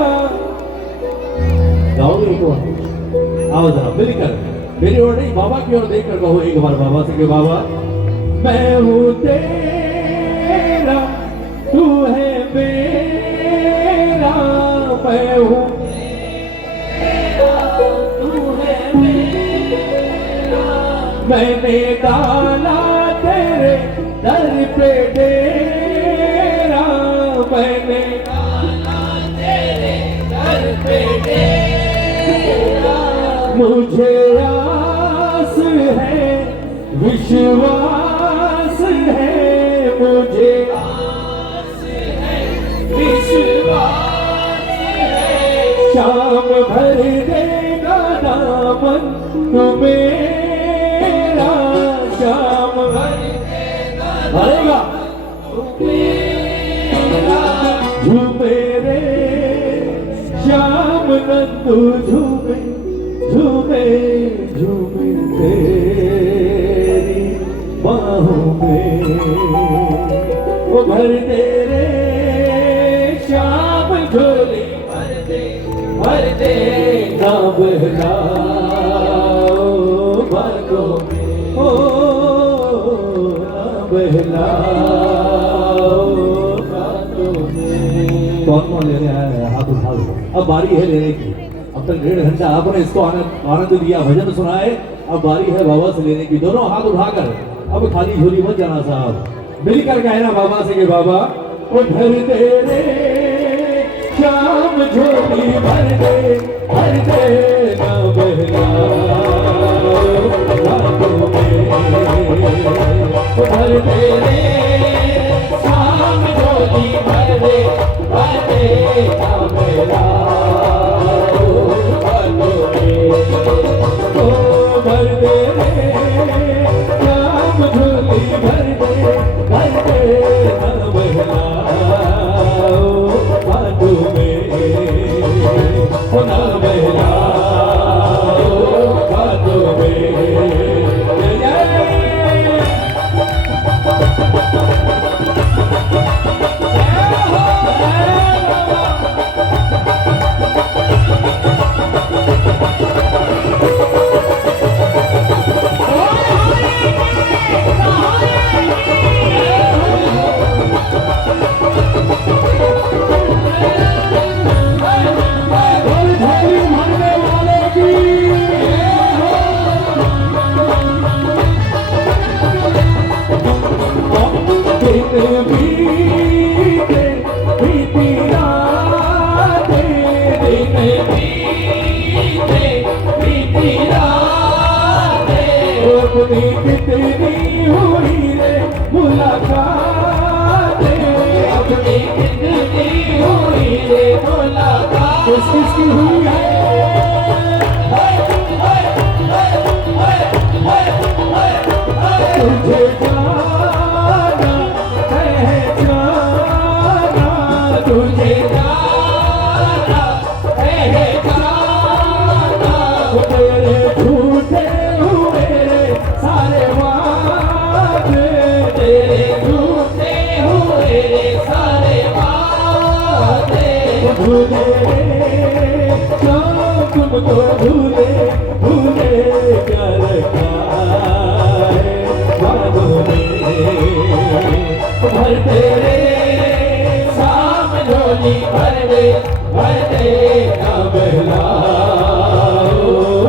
गाओगे एक बार? आओ जरा मिलकर, मेरी ओर नहीं बाबा की ओर देखकर कहो एक बार बाबा से कि बाबा मैं हूँ तेरा, तू है मेरा, मैं हूँ मैंने डाला तेरे दर पे डेरा, मैंने डाला तेरे दर पे डेरा। मुझे आस है विश्वास है, मुझे आस है विश्वास है, शाम भर देगा दामन तुम्हें, शाम भर भरेगा भरेगा तू झूमे झूमे झूमे तेरी बाहों में, वो भर दे रे श्याम झोली भर दे ना बहलाओ बातों में, ओ ना बहलाओ बातों में। कौन कौन लेने आया है हाथ उठा लो, अब बारी है लेने की। अब तक 1.5 घंटा आपने इसको आनंद दिया, भजन सुनाए, अब बारी है बाबा से लेने की। दोनों हाथ उठाकर अब खाली झोली मत जाना साहब, मिलकर कहना बाबा से कि बाबा वो भर दे रे श्याम झोली भर दे ना बहलाओ बातों में, वो भर दे रे श्याम झोली भर दे ना बहलाओ बातों में, ओ भर दे रे श्याम झोली भर दे ना बहलाओ बातों में, ओ ना बहलाओ बातों में। कितनी हुई रे मुलाकात, अपनी कितनी हुई रे मुलाकात, किसकी हुई है तुझे जाना पहचाना, तुझे जाना पहचाना, तेरे झूठे हुए सारे वादे, तेरे झूठे हुए सारे वादे, भूले क्यों तुमको भूले भूले क्या रखा है बातों में, भर तेरे शाम झोली भर दे ना बहलाओ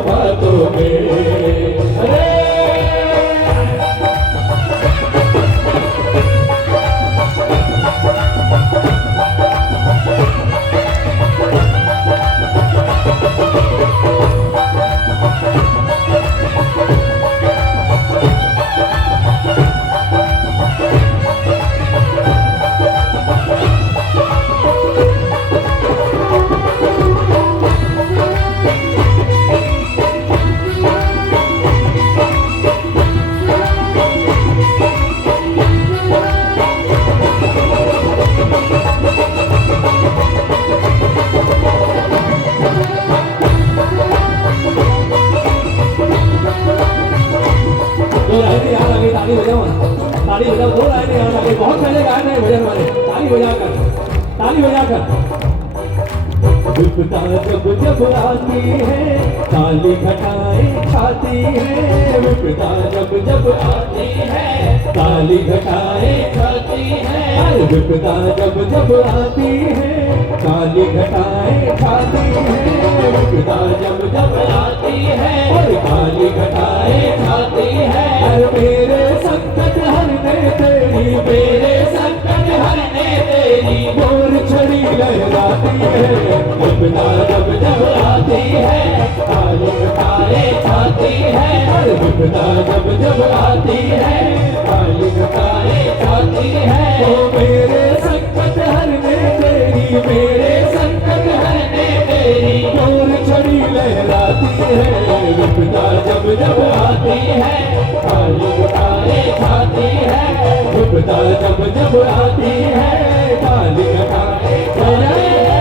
बातों में। ताली बजाओ, ताली बजाओ, दो लाइनें यहाँ लगे, बहुत पहले गाए नहीं भजन वाले, ताली बजाकर, ताली बजाकर। विपदा जब जब आती है ताली घटाए खाती है, विपदा जब जब आती है ताली घटाए खाती है, विपदा जब जब आती है ताली घटाए खाती है, विपदा जब जब आती है ताली घटाए खाती है। मेरे संकट हरने तेरी, मेरे संकट हरने तेरी मोर छड़ी लहराती है, विपदा जब जब आती है ताली घटाए खाती है, विपदा जब जब आती है ताली घटाए खाती है। ओ मेरे संकट हरने तेरी, मेरे संकट हरने तेरी मोर छड़ी लहराती है, विपदा जब जब आती है ताली घटाए खाती है, विपदा जब जब आती है ताली घटाए खाती है।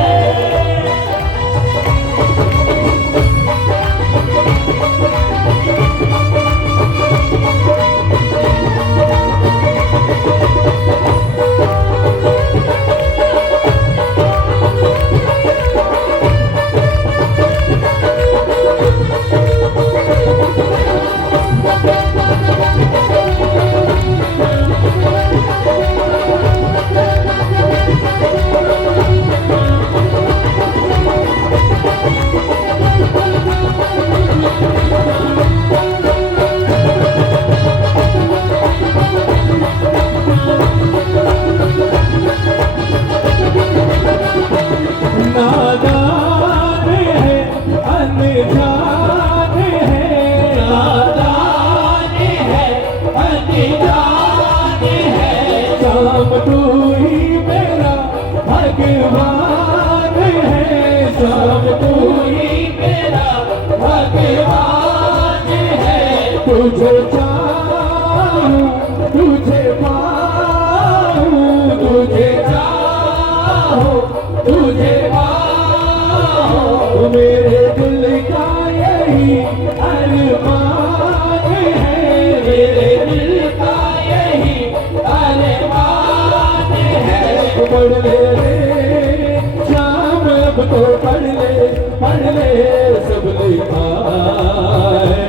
भगवान है सब तू ही मेरा भगवान है। तुझे चाहूं तुझे पाऊं तुझे चाहूं तुझे पाऊं मेरे दिल का यही अरमान है। मेरे दिल का यही अरमान है। पढ़ ले शाम अब तो पढ़ ले सब लिखा है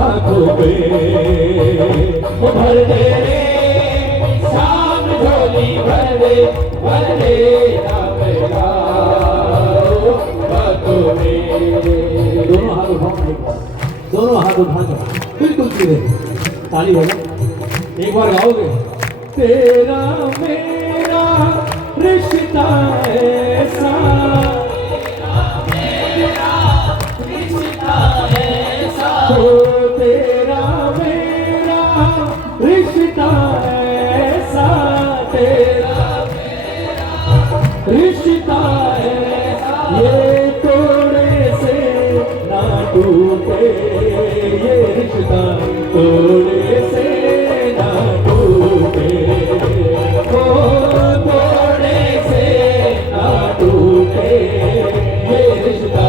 आंखों में। भर दे शाम झोली भर दे नाम गाओ बातों में। दोनों हाथ उठाओ, दोनों हाथ उठा कर बिल्कुल सीधे ताली बजाओ। एक बार गाओगे। तेरा मेरा रिश्ता ऐसा तो तेरा मेरा रिश्ता ऐसा तेरा मेरा रिश्ता ऐसा ये तोड़े से ना टूटे ये रिश्ता तोड़े से ना टूटे ओ तोड़े से ना टूटे ये रिश्ता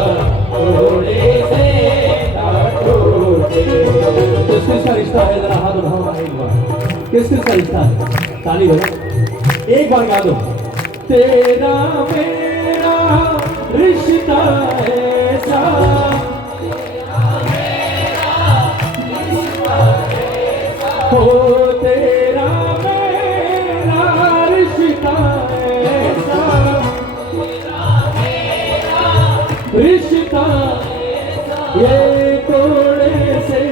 तोड़े से ना टूटे। किस किसका रिश्ता है जरा हाथ उठाओ एक बार। किस किसका रिश्ता है ताली बजाओ। एक बार गा दो। तेरा मेरा रिश्ता ऐसा हो तेरा मेरा रिश्ता ऐसा रिश्ता ये तोड़े से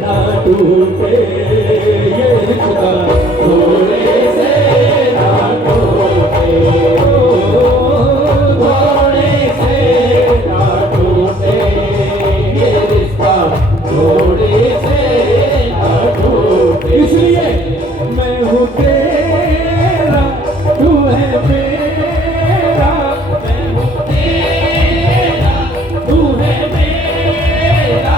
ना टूटे ये रिश्ता तोड़े से ना टूटे तोड़े से ना टूटे ये रिश्ता तोड़े से ना टूटे। इसलिए मैं हूँ तेरा तू है मेरा मैं हूँ तेरा तू है मेरा।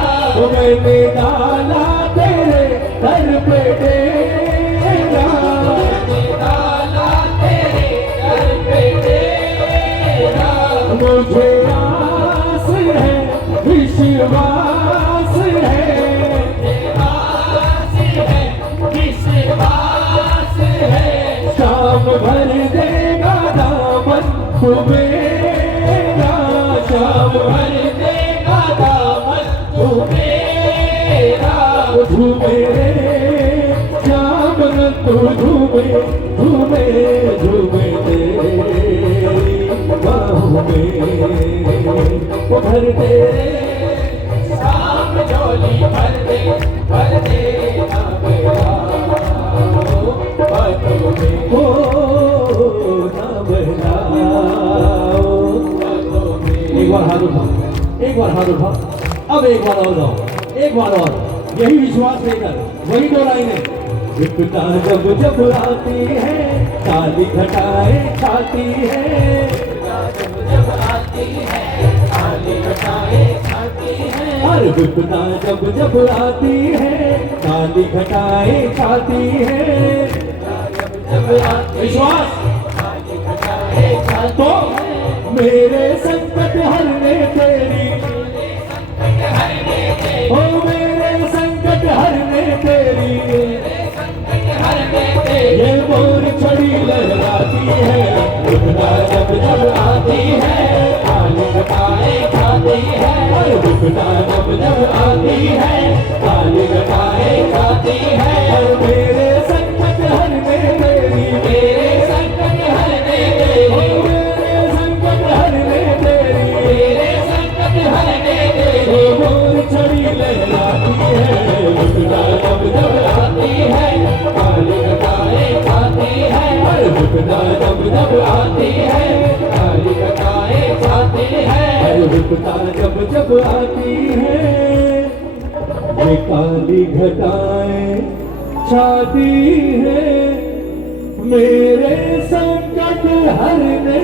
मैंने डाला तेरे दर पे डेरा मैंने डाला तेरे दर पे डेरा। मुझे आस है विश्वास है शाम भर देगा दामन तू मेरा शाम भर देगा दामन तू मेरा। झूमे शाम तू झूमे झूमे झूमे तेरी बाहों में भर दे शाम झोली भर दे नाम गाओ बातों में ओ नाम गाओ बातों में। एक बार हाथ उठाओ एक बार हाथ उठाओ। अब एक बार और गाओ एक बार और यही विश्वास लेकर वही दो लाइनें। विपदा जब जब आती है काली घटाएं छाती है जब जब आती है काली घटाएं छाती है। हर विपदा जब जब आती है काली घटाएं छाती है जब जब आती विश्वास काली घटाएं छाती तो मेरे संकट हरने तेरी ओ मेरे संकट हरने तेरी ये मोर छड़ी लहराती है। विपदा जब जब आती है काली घटाएं छाती है विपदा जब जब आती है काली घटाएं छाती है। मेरे संकट हरने तेरी मेरे संकट हरने तेरी मेरे संकट हरने तेरी मेरे संकट हरने तेरी मोर छड़ी लहराती है। विपदा जब जब आती है काली घटाएं छाती है विपदा जब जब आती है काली घटाएं छाती है विपदा जब जब आती है ये काली घटाएं छाती है। मेरे संकट हरने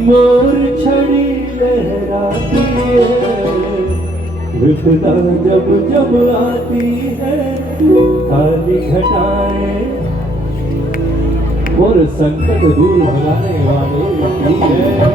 मोर छड़ी लहराती है, विपदा जब जब आती है, काली घटाएं और संकट दूर भगाने वाले की है।